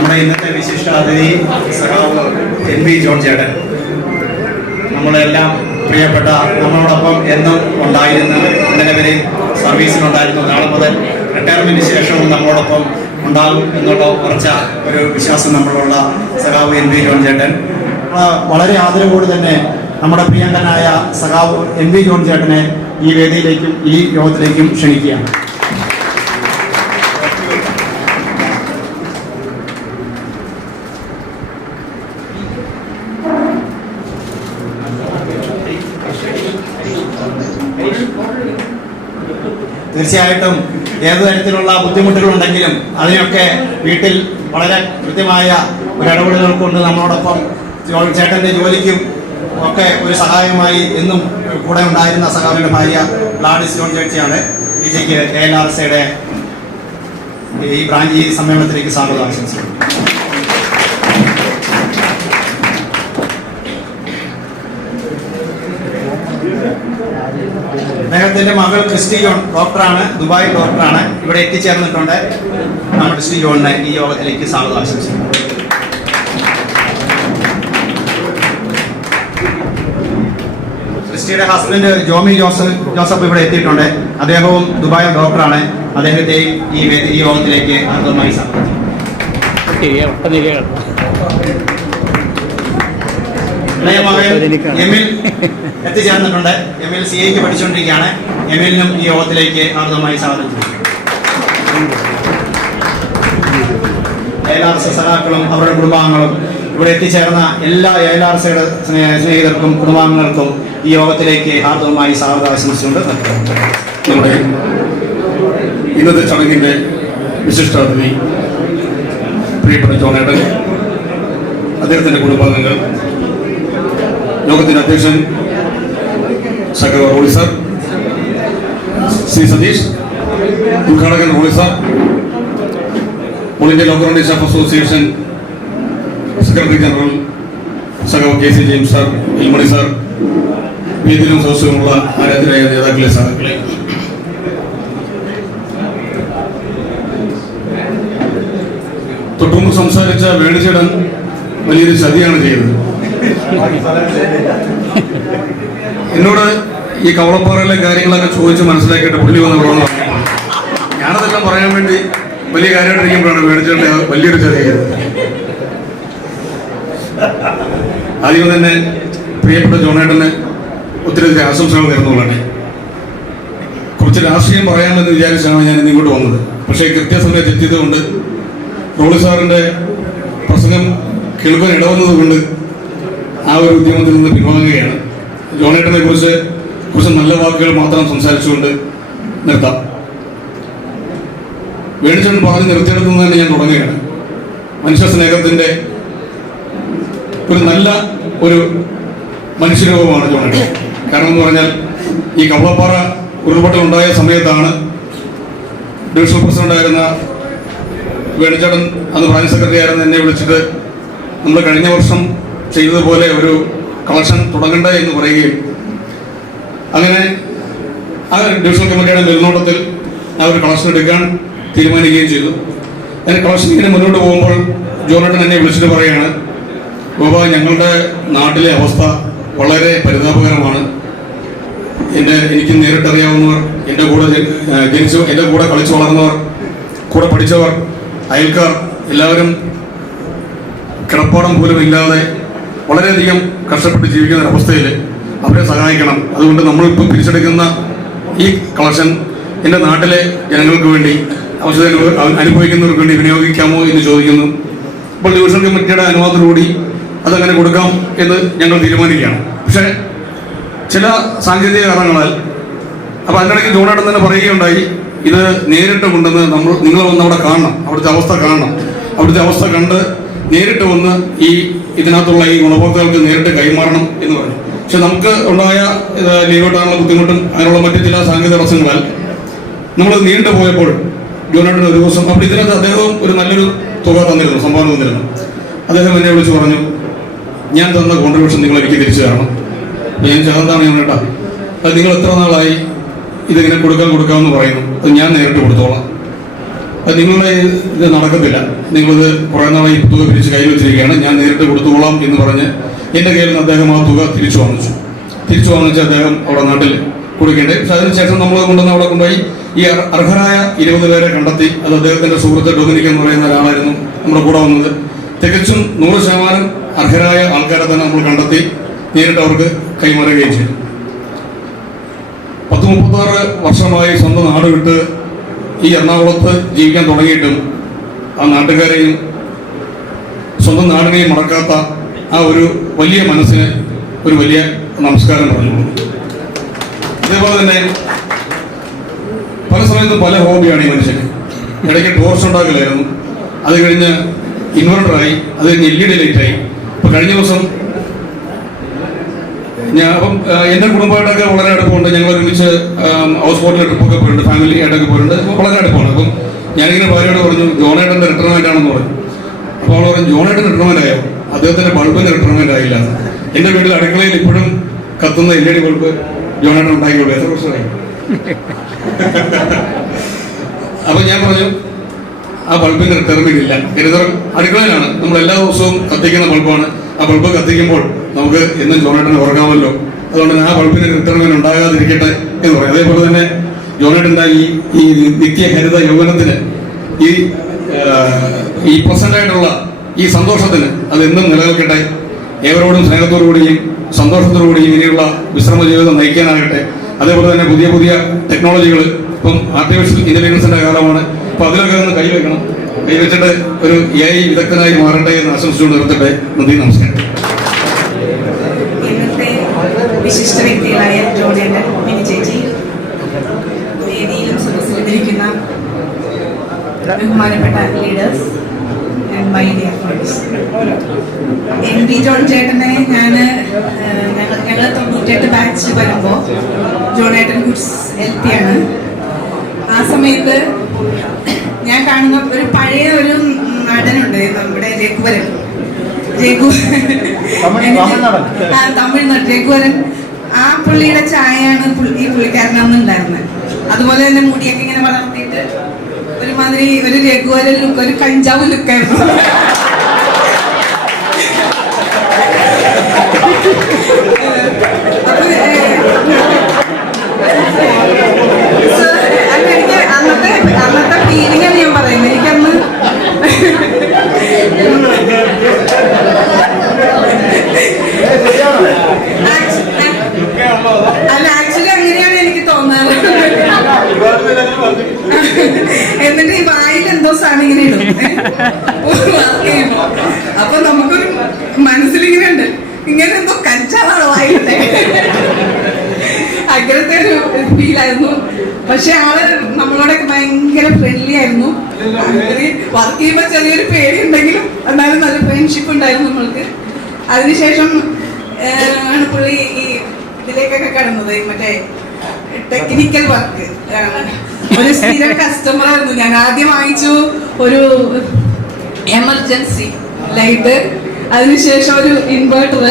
നമ്മുടെ ഇന്നത്തെ വിശിഷ്ട അതിഥി സഖാവ് എൻ വി ജോൺ ചേട്ടൻ, നമ്മളെല്ലാം പ്രിയപ്പെട്ട, നമ്മളോടൊപ്പം എന്നും ഉണ്ടായിരുന്ന, ഇന്നലെ വരെ സർവീസിലുണ്ടായിരുന്നു, നാളെ മുതൽ റിട്ടയർമെന്റിന് ശേഷവും നമ്മളോടൊപ്പം ഉണ്ടാകും എന്നുള്ള ഉറച്ച ഒരു വിശ്വാസം നമ്മളുള്ള സഖാവ് എൻ വി ജോൺ ചേട്ടൻ വളരെ ആദരവോട് തന്നെ നമ്മുടെ പ്രിയങ്കനായ സഖാവ് എൻ വി ജോൺ ചേട്ടനെ ഈ വേദിയിലേക്കും ഈ യോഗത്തിലേക്കും ക്ഷണിക്കുകയാണ്. തീർച്ചയായിട്ടും ഏതു തരത്തിലുള്ള ബുദ്ധിമുട്ടുകളുണ്ടെങ്കിലും അതിനൊക്കെ വീട്ടിൽ വളരെ കൃത്യമായ ഒരു ഇടപെടലുകൾ കൊണ്ട് നമ്മളോടൊപ്പം ചേട്ടൻ്റെ ജോലിക്കും ഒക്കെ ഒരു സഹായമായി എന്നും കൂടെ ഉണ്ടായിരുന്ന സഖാവിൻ്റെ ഭാര്യ ഗ്ലാഡിസ് ജോൺ ചേച്ചിയാണ്. ചേച്ചിക്ക് ALRCയുടെ ഈ ബ്രാഞ്ച് ഈ സമ്മേളനത്തിലേക്ക് സ്വാഗതം ആശംസിക്കുന്നു. അദ്ദേഹത്തിന്റെ മകൾ ക്രിസ്റ്റി ജോൺ ഡോക്ടറാണ്, ദുബായ് ഡോക്ടറാണ്, ഇവിടെ എത്തിച്ചേർന്നിട്ടുണ്ട്. നമ്മൾ ക്രിസ്റ്റി ജോണിനെ ഈ യോഗത്തിലേക്ക് സ്വാഗതം ആശംസിക്കുന്നു. ക്രിസ്റ്റിയുടെ ഹസ്ബൻഡ് ജോമി ജോസഫ് ഇവിടെ എത്തിയിട്ടുണ്ട്. അദ്ദേഹവും ദുബായ് ഡോക്ടറാണ്. അദ്ദേഹത്തെയും ഈ യോഗത്തിലേക്ക് ആദ്യമായി സ്വാഗതം. എമിൽ എത്തിച്ചേർന്നിട്ടുണ്ട്. എമിൽ CAക്ക് പഠിച്ചുകൊണ്ടിരിക്കുകയാണ്. എമിലിനും ഈ യോഗത്തിലേക്ക് ആദ്യമായി സ്വാഗതം ചെയ്യും. ALRC സഖാക്കളും അവരുടെ കുടുംബാംഗങ്ങളും ഇവിടെ എത്തിച്ചേർന്ന എല്ലാ ALRCയുടെ സ്നേഹിതർക്കും കുടുംബാംഗങ്ങൾക്കും ഈ യോഗത്തിലേക്ക് ഹാർദവമായി സ്വാഗതം ആശംസിച്ചുകൊണ്ട് നമ്മുടെ ഇന്നത്തെ ചടങ്ങിന്റെ വിശിഷ്ടാതിഥി പ്രിയപ്പെട്ട ജോണേട്ടൻ, അദ്ദേഹത്തിന്റെ കുടുംബാംഗങ്ങൾ, യോഗത്തിന്റെ അധ്യക്ഷൻ സഖാവ് റോളി സാർ, C സതീഷ്, ഉദ്ഘാടകൻ Roli sir, all India local running staff association secretary general സഖാവ് KC James sir, Ilmani sir, വേദിയിലും സദസ്സിലുമുള്ള ആരാധനായ നേതാക്കളെ, സഹാക്കളെ, തൊട്ടുമുമ്പ് സംസാരിച്ച വേണിച്ചേടൻ വലിയൊരു ചതിയാണ് ചെയ്തത്. എന്നോട് ഈ കവളപ്പാറയിലെ കാര്യങ്ങളൊക്കെ ചോദിച്ച് മനസ്സിലാക്കിയിട്ട് പുള്ളി വന്ന് വേണമെന്ന് പറഞ്ഞു. ഞാനതെല്ലാം പറയാൻ വേണ്ടി വലിയ കാര്യമായിട്ടിരിക്കുമ്പോഴാണ് വേണിച്ചേട്ടൻ വലിയൊരു ചതി ചെയ്തത്. ആദ്യം തന്നെ പ്രിയപ്പെട്ട ജോണേട്ടന് ഒത്തിരി ആശംസകൾ നേർന്നുകൊള്ളട്ടെ. കുറച്ച് രാഷ്ട്രീയം പറയാമെന്ന് വിചാരിച്ചാണ് ഞാൻ ഇന്നിങ്ങോട്ട് വന്നത്. പക്ഷേ കൃത്യസമയത്ത് എത്തിയതുകൊണ്ട്, റോളി സാറിൻ്റെ പ്രസംഗം കേൾക്കാൻ ഇടവന്നതുകൊണ്ട് ആ ഒരു ഉദ്യമത്തിൽ നിന്ന് പിൻവാങ്ങുകയാണ്. ജോണേട്ടനെ കുറിച്ച് കുറച്ച് നല്ല വാക്കുകൾ മാത്രം സംസാരിച്ചുകൊണ്ട് നിർത്താം. വേണിച്ചേട്ടൻ പറഞ്ഞ് നിർത്തിയെടുത്തു തന്നെ ഞാൻ തുടങ്ങുകയാണ്. മനുഷ്യ സ്നേഹത്തിൻ്റെ ഒരു നല്ല ഒരു മനുഷ്യരൂപമാണ് ജോണേട്ടൻ. കാരണം എന്ന് പറഞ്ഞാൽ ഈ കവളപ്പാറ ഉരുൾപൊട്ടൽ ഉണ്ടായ സമയത്താണ് ഡിവിഷണൽ പ്രസിഡന്റായിരുന്ന വേണിച്ചേട്ടൻ, അന്ന് ബ്രാഞ്ച് സെക്രട്ടറി ആയിരുന്ന എന്നെ വിളിച്ചിട്ട് നമ്മൾ കഴിഞ്ഞ വർഷം ചെയ്തതുപോലെ ഒരു കളക്ഷൻ തുടങ്ങണ്ട എന്ന് പറയുകയും അങ്ങനെ ആ ഡിവിഷണൽ കമ്മിറ്റിയുടെ മേൽനോട്ടത്തിൽ ആ ഒരു കളക്ഷൻ എടുക്കാൻ തീരുമാനിക്കുകയും ചെയ്തു. അതിന് കളക്ഷൻ ഇങ്ങനെ മുന്നോട്ട് പോകുമ്പോൾ ജോണേട്ടൻ എന്നെ വിളിച്ചിട്ട് പറയുകയാണ്, ഗോപ, ഞങ്ങളുടെ നാട്ടിലെ അവസ്ഥ വളരെ പരിതാപകരമാണ്. എനിക്ക് നേരിട്ടറിയാവുന്നവർ, എൻ്റെ കൂടെ ജനിച്ചു, എൻ്റെ കൂടെ കളിച്ചു വളർന്നവർ, കൂടെ പഠിച്ചവർ, അയൽക്കാർ എല്ലാവരും കിടപ്പാടം പോലും ഇല്ലാതെ വളരെയധികം കഷ്ടപ്പെട്ട് ജീവിക്കുന്ന ഒരവസ്ഥയിൽ അവരെ സഹായിക്കണം. അതുകൊണ്ട് നമ്മളിപ്പോൾ പിരിച്ചെടുക്കുന്ന ഈ കളക്ഷൻ എൻ്റെ നാട്ടിലെ ജനങ്ങൾക്ക് വേണ്ടി, അവസ്ഥ അനുഭവിക്കുന്നവർക്ക് വേണ്ടി വിനിയോഗിക്കാമോ എന്ന് ചോദിക്കുന്നു. അപ്പോൾ ഡിവിഷണൽ കമ്മിറ്റിയുടെ അനുവാദത്തോടുകൂടി അതങ്ങനെ കൊടുക്കാം എന്ന് ഞങ്ങൾ തീരുമാനിക്കുകയാണ്. പക്ഷേ ചില സാങ്കേതിക കാരണങ്ങളാൽ, അപ്പോൾ അതിനിടയ്ക്ക് ജോണേട്ടൻ തന്നെ പറയുകയുണ്ടായി, ഇത് നേരിട്ട് കൊണ്ടുവന്ന് നിങ്ങൾ വന്ന് അവിടെ കാണണം, അവിടുത്തെ അവസ്ഥ കാണണം, അവിടുത്തെ അവസ്ഥ കണ്ട് നേരിട്ട് വന്ന് ഇതിനകത്തുള്ള ഈ ഗുണഭോക്താക്കൾക്ക് നേരിട്ട് കൈമാറണം എന്ന് പറഞ്ഞു. പക്ഷെ നമുക്ക് ഉണ്ടായ ലീവെട്ടാനുള്ള ബുദ്ധിമുട്ടും അതിനുള്ള മറ്റു ചില സാങ്കേതിക തടസ്സങ്ങളാൽ നമ്മൾ നീണ്ടു പോയപ്പോൾ ജോണേട്ടൻ ഒരു ദിവസം, അപ്പോൾ ഇതിനകത്ത് അദ്ദേഹവും ഒരു നല്ലൊരു തുക തന്നിരുന്നു, സംഭാവന തന്നിരുന്നു. അദ്ദേഹം എന്നെ വിളിച്ച് പറഞ്ഞു, ഞാൻ തന്ന കോൺട്രിബ്യൂഷൻ നിങ്ങൾ എനിക്ക് തിരിച്ചു തരണം. അപ്പോൾ ഞാൻ ചേർന്നാണ് ജോണേട്ടാ, അത് നിങ്ങൾ എത്ര നാളായി ഇതിങ്ങനെ കൊടുക്കാമെന്ന് പറയുന്നു, അത് ഞാൻ നേരിട്ട് കൊടുത്തോളാം. അത് നിങ്ങളുടെ ഇത് നടക്കത്തില്ല, നിങ്ങളിത് കുറേ നാളായി തുക പിരിച്ച് കയ്യിൽ വെച്ചിരിക്കുകയാണ്, ഞാൻ നേരിട്ട് കൊടുത്തോളാം എന്ന് പറഞ്ഞ് എൻ്റെ കയ്യിൽ നിന്ന് അദ്ദേഹം ആ തുക തിരിച്ചു വാങ്ങിച്ച് അദ്ദേഹം അവിടെ നാട്ടിൽ കൊടുക്കേണ്ടത്. പക്ഷെ അതിനുശേഷം നമ്മൾ കൊണ്ടുവന്ന് അവിടെ കൊണ്ടുപോയി ഈ അർഹരായ 20 പേരെ കണ്ടെത്തി. അത് അദ്ദേഹത്തിന്റെ സുഹൃത്ത് ഡൊമിനിക് എന്ന് പറയുന്ന ഒരാളായിരുന്നു നമ്മുടെ കൂടെ വന്നത്. തികച്ചും 100% അർഹരായ ആൾക്കാരെ തന്നെ നമ്മൾ കണ്ടെത്തി നേരിട്ട് അവർക്ക് കൈമാറുകയും ചെയ്തു. 36 വർഷമായി സ്വന്തം നാട് വിട്ട് ഈ എറണാകുളത്ത് ജീവിക്കാൻ തുടങ്ങിയിട്ടും ആ നാട്ടുകാരെയും സ്വന്തം നാടിനെയും മറക്കാത്ത ആ ഒരു വലിയ മനസ്സിന് ഒരു വലിയ നമസ്കാരം പറഞ്ഞു. അതേപോലെ തന്നെ പല സമയത്തും പല ഹോബിയാണ് ഈ മനുഷ്യന്. ഇടയ്ക്ക് ടോർച്ച് ഉണ്ടാക്കലായിരുന്നു, അത് കഴിഞ്ഞ് ഇൻവെർട്ടറായി, അത് കഴിഞ്ഞ് LED ലൈറ്റായി. ഇപ്പം കഴിഞ്ഞ ദിവസം അപ്പം എൻ്റെ കുടുംബമായിട്ടൊക്കെ വളരെ അടുപ്പമുണ്ട്. ഞങ്ങൾ ഒരുമിച്ച് ഹൗസ് ബോട്ടിലെ ട്രിപ്പൊക്കെ പോയിട്ടുണ്ട്, ഫാമിലി ആയിട്ടൊക്കെ പോയിട്ടുണ്ട്. വളരെ അടുപ്പമാണ്. അപ്പം ഞാനിങ്ങനെ ഭാര്യയോട് പറഞ്ഞു ജോണേട്ടൻ്റെ റിട്ടയർമെൻ്റ് ആണെന്ന് പറഞ്ഞു. അപ്പോൾ അവൾ പറഞ്ഞു ജോണേട്ടൻ റിട്ടയർമെൻ്റ് ആയോ? അദ്ദേഹത്തിൻ്റെ ബൾബിൻ്റെ റിട്ടയർമെൻ്റ് ആയില്ല. എൻ്റെ വീട്ടിൽ അടുക്കളയിൽ ഇപ്പോഴും കത്തുന്ന LED ബൾബ് ജോണേട്ടൻ ഉണ്ടാക്കിയുള്ളൂ. എത്ര വർഷമായി? അപ്പൊ ഞാൻ പറഞ്ഞു ആ ബൾബിന്റെ റിട്ടയർമെന്റ് ഇല്ല. അടുക്കളയിലാണ്, നമ്മൾ എല്ലാ ദിവസവും കത്തിക്കുന്ന ബൾബാണ്. ആ ബൾബ് കത്തിക്കുമ്പോൾ നമുക്ക് എന്നും ജോണേട്ടനെ ഓർക്കാമല്ലോ, അതുകൊണ്ട് തന്നെ ആ ബൾബിന് റിട്ടയർമെന്റ് ഉണ്ടാകാതിരിക്കട്ടെ എന്ന് പറയും. അതേപോലെ തന്നെ ജോണേട്ടൻ്റെ ഈ നിത്യഹരിത യൗവനത്തിന് ഈ പ്രസന്റ് ആയിട്ടുള്ള ഈ സന്തോഷത്തിന് അത് എന്നും നിലനിൽക്കട്ടെ. ഏവരോടും സ്നേഹത്തോടുകൂടിയും സന്തോഷത്തോടുകൂടിയും ഇങ്ങനെയുള്ള വിശ്രമ ജീവിതം നയിക്കാനാകട്ടെ. അതേപോലെ തന്നെ പുതിയ പുതിയ ടെക്നോളജികൾ, ഇപ്പം ആർട്ടിഫിഷ്യൽ ഇന്റലിജൻസിന്റെ കാലമാണ്. അപ്പൊ അതിലൊക്കെ ഒന്ന് കൈവച്ചിട്ട് ഒരു AI വിദഗ്ധനായി മാറട്ടെ എന്ന് ആശംസിച്ചുകൊണ്ട് നിർത്തട്ടെ. നന്ദി, നമസ്കാരം. ഇന്നത്തെ വിശിഷ്ട വ്യക്തികളായ ജോണേട്ടൻ, മിനി ചേച്ചി, വേദിയിലും സദസ്സിലിരിക്കുന്ന ബഹുമാനപ്പെട്ട leaders and my dear friends, NB John ചേട്ടനെ ഞങ്ങൾ 98 ബാച്ച് വരുമ്പോൾ ജോണേട്ടൻ ഗുഡ്സ് LP ആണ്. ആ സമയത്ത് ഞാൻ കാണുന്ന ഒരു പഴയ ഒരു നടനുണ്ട്, നമ്മുടെ രഘുവരൻ. തമിഴ്നാട് രഘുവരൻ. ആ പുള്ളിയുടെ ചായയാണ് ഈ പുള്ളിക്കാരനന്ന് ഉണ്ടായിരുന്നത്. അതുപോലെ തന്നെ മുടിയൊക്കെ ഇങ്ങനെ വളർത്തിയിട്ട് ഒരുമാതിരി ഒരു രഘുവരൻ ലുക്ക്, ഒരു കഞ്ചാവ് ലുക്കായിരുന്നു. എനിക്ക് അന്നത്തെ ഫീലിംഗാണ് ഞാൻ പറയുന്നത്. എനിക്കന്ന് അല്ല, ആക്ച്വലി അങ്ങനെയാണ് എനിക്ക് തോന്നാറ്. എന്നിട്ട് ഈ വായിൽ എന്തോ സാധനം ഇങ്ങനെ ഇടും വർക്ക് ചെയ്യുമ്പോ. അപ്പൊ നമുക്കൊരു മനസ്സിലിങ്ങനെ ഉണ്ട്, ഇങ്ങനെ എന്തോ കഞ്ചാവാണ് വായിട്ടെ. അങ്ങനത്തെ ഒരു ഫീലായിരുന്നു. പക്ഷെ ആള് നമ്മളോടൊക്കെ ഭയങ്കര ഫ്രണ്ട്ലി ആയിരുന്നു. വർക്ക് ചെയ്യുമ്പോ ചെറിയൊരു പേടി ഉണ്ടെങ്കിലും എന്നാലും നല്ല ഫ്രണ്ട്ഷിപ്പ് ഉണ്ടായിരുന്നു നമ്മൾക്ക്. അതിനുശേഷം ആണ് പുള്ളി ഈ ഇതിലേക്കൊക്കെ കടന്നത്. മറ്റേ ടെക്നിക്കൽ വർക്ക്, ഒരു സ്ഥിരം കസ്റ്റമർ ആയിരുന്നു. ഞാൻ ആദ്യം വാങ്ങിച്ചു ഒരു എമർജൻസി ലൈറ്റ്, അതിനുശേഷം ഒരു ഇൻവേർട്ടർ,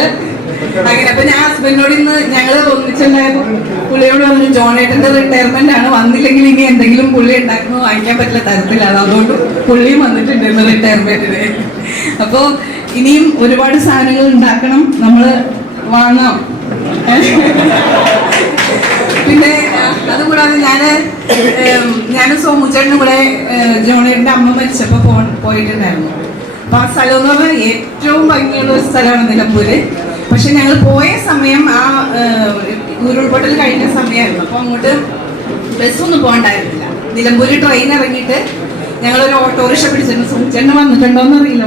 അങ്ങനെ. അപ്പൊ ഞാൻ ഹസ്ബൻഡിനോട് ഇന്ന് ഞങ്ങൾ ഒന്നിച്ചുണ്ടായിരുന്നു. പുള്ളിയോട് പറഞ്ഞു ജോണേട്ടന്റെ റിട്ടയർമെന്റ് ആണ്, വന്നില്ലെങ്കിൽ ഇനി എന്തെങ്കിലും പുള്ളി ഉണ്ടാക്കുന്നത് വാങ്ങിക്കാൻ പറ്റില്ല തരത്തിലാണ്. അതുകൊണ്ട് പുള്ളിയും വന്നിട്ടുണ്ട് ഇന്ന് റിട്ടയർമെന്റിന്. അപ്പൊ ഇനിയും ഒരുപാട് സാധനങ്ങൾ ഉണ്ടാക്കണം, നമ്മള് വാങ്ങാം. പിന്നെ അതുകൂടാതെ ഞാനും സോമുച്ചേട്ടനും കൂടെ ജോണേട്ടന്റെ അമ്മ മരിച്ചപ്പോ പോയിട്ടുണ്ടായിരുന്നു. അപ്പൊ ആ സ്ഥലം എന്ന് പറഞ്ഞാൽ ഏറ്റവും ഭംഗിയുള്ള ഒരു സ്ഥലമാണ് നിലമ്പൂര്. പക്ഷെ ഞങ്ങൾ പോയ സമയം ആ ഉരുൾപൊട്ടൽ കഴിഞ്ഞ സമയമായിരുന്നു. അപ്പൊ അങ്ങോട്ട് ബസ്സൊന്നും പോകണ്ടായിരുന്നില്ല. നിലമ്പൂര് ട്രെയിൻ ഇറങ്ങിയിട്ട് ഞങ്ങളൊരു ഓട്ടോറിക്ഷ പിടിച്ചിരുന്നു. സോമുച്ചേട്ടന് വന്നിട്ടുണ്ടോന്ന് അറിയില്ല,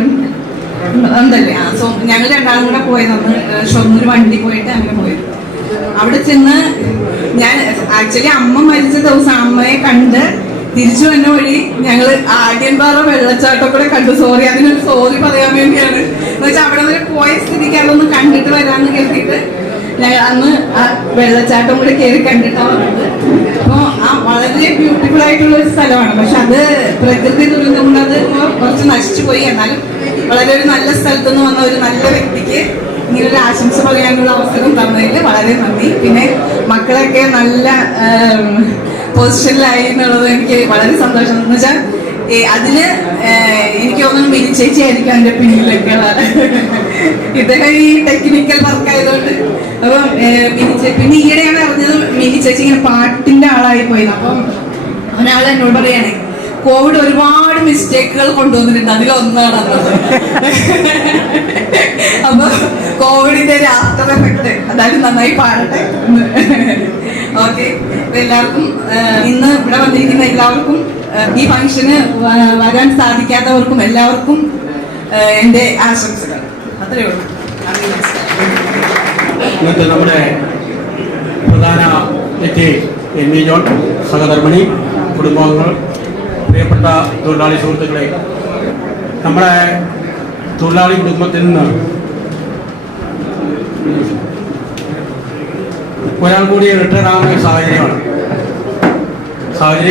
ഉണ്ടല്ലേ? ആ ഞങ്ങൾ രണ്ടാളും കൂടെ പോയതാണ്. ഷൊർണൂർ വണ്ടി പോയിട്ട് അങ്ങനെ പോയത്. അവിടെ ചെന്ന് ഞാൻ ആക്ച്വലി അമ്മ മരിച്ച ദിവസം അമ്മയെ കണ്ട് തിരിച്ചു വന്ന വഴി ഞങ്ങള് ആദ്യൻപാറ വെള്ളച്ചാട്ടം കൂടെ കണ്ടു. സോറി, അതിനൊരു സോറി പറയാൻ വേണ്ടിയാണ്. എന്ന് വെച്ചാൽ അവിടെ വരെ പോയ സ്ഥിതിക്ക് അതൊന്ന് കണ്ടിട്ട് വരാന്ന് കരുതിയിട്ട് ഞങ്ങൾ അന്ന് ആ വെള്ളച്ചാട്ടം കൂടെ കയറി കണ്ടിട്ടാണ് വന്നത്. അപ്പൊ ആ വളരെ ബ്യൂട്ടിഫുൾ ആയിട്ടുള്ള ഒരു സ്ഥലമാണ്. പക്ഷെ അത് പ്രകൃതി ദുരന്തം കൊണ്ട് അത് കുറച്ച് നശിച്ചു പോയി. എന്നാലും വളരെ ഒരു നല്ല സ്ഥലത്ത് നിന്ന് വന്ന ഒരു നല്ല വ്യക്തിക്ക് ഇങ്ങനെ ഒരു ആശംസ പറയാനുള്ള അവസരം തന്നതിൽ വളരെ നന്ദി. പിന്നെ മക്കളൊക്കെ നല്ല പൊസിഷനിലായി എന്നുള്ളത് എനിക്ക് വളരെ സന്തോഷം. എന്ന് വെച്ചാൽ അതിന് എനിക്ക് തോന്നുന്നു മിനി ചേച്ചി ആയിരിക്കും അതിന്റെ പിന്നിലൊക്കെ. ഇദ്ദേഹം ഈ ടെക്നിക്കൽ വർക്ക് ആയതുകൊണ്ട്. അപ്പം പിന്നെ ഈയിടെയാണ് അറിഞ്ഞത് മിനി ചേച്ചി ഇങ്ങനെ പാട്ടിന്റെ ആളായി പോയി. അപ്പം അവനാൾ എന്നോട് പറയണേ, കോവിഡ് ഒരുപാട് മിസ്റ്റേക്കുകൾ കൊണ്ടുവന്നിട്ടുണ്ട്, അതിലൊന്നാണ് അന്നത്. അപ്പൊ കോവിഡിന്റെ ഒരു ആഫ്റ്റർ എഫക്ട്, അതായത് നന്നായി പാടട്ടെ. ഓക്കെ, എല്ലാവർക്കും ഇന്ന് ഇവിടെ വന്നിരിക്കുന്ന എല്ലാവർക്കും ഈ ഫംഗ്ഷന് വരാൻ സാധിക്കാത്തവർക്കും എല്ലാവർക്കും എൻ്റെ ആശംസകൾ. അത്രയേ ഉള്ളൂ. ഇന്നത്തെ നമ്മുടെ പ്രധാന വ്യക്തി എം വി ജോൺ, സഹധർമ്മിണി, കുടുംബാംഗങ്ങൾ, പ്രിയപ്പെട്ട തൊഴിലാളി സുഹൃത്തുക്കളെ, നമ്മുടെ തൊഴിലാളി കുടുംബത്തിൽ നിന്ന് ഒരാൾ കൂടി റിട്ടയർ ആകുന്ന ഒരു സാഹചര്യം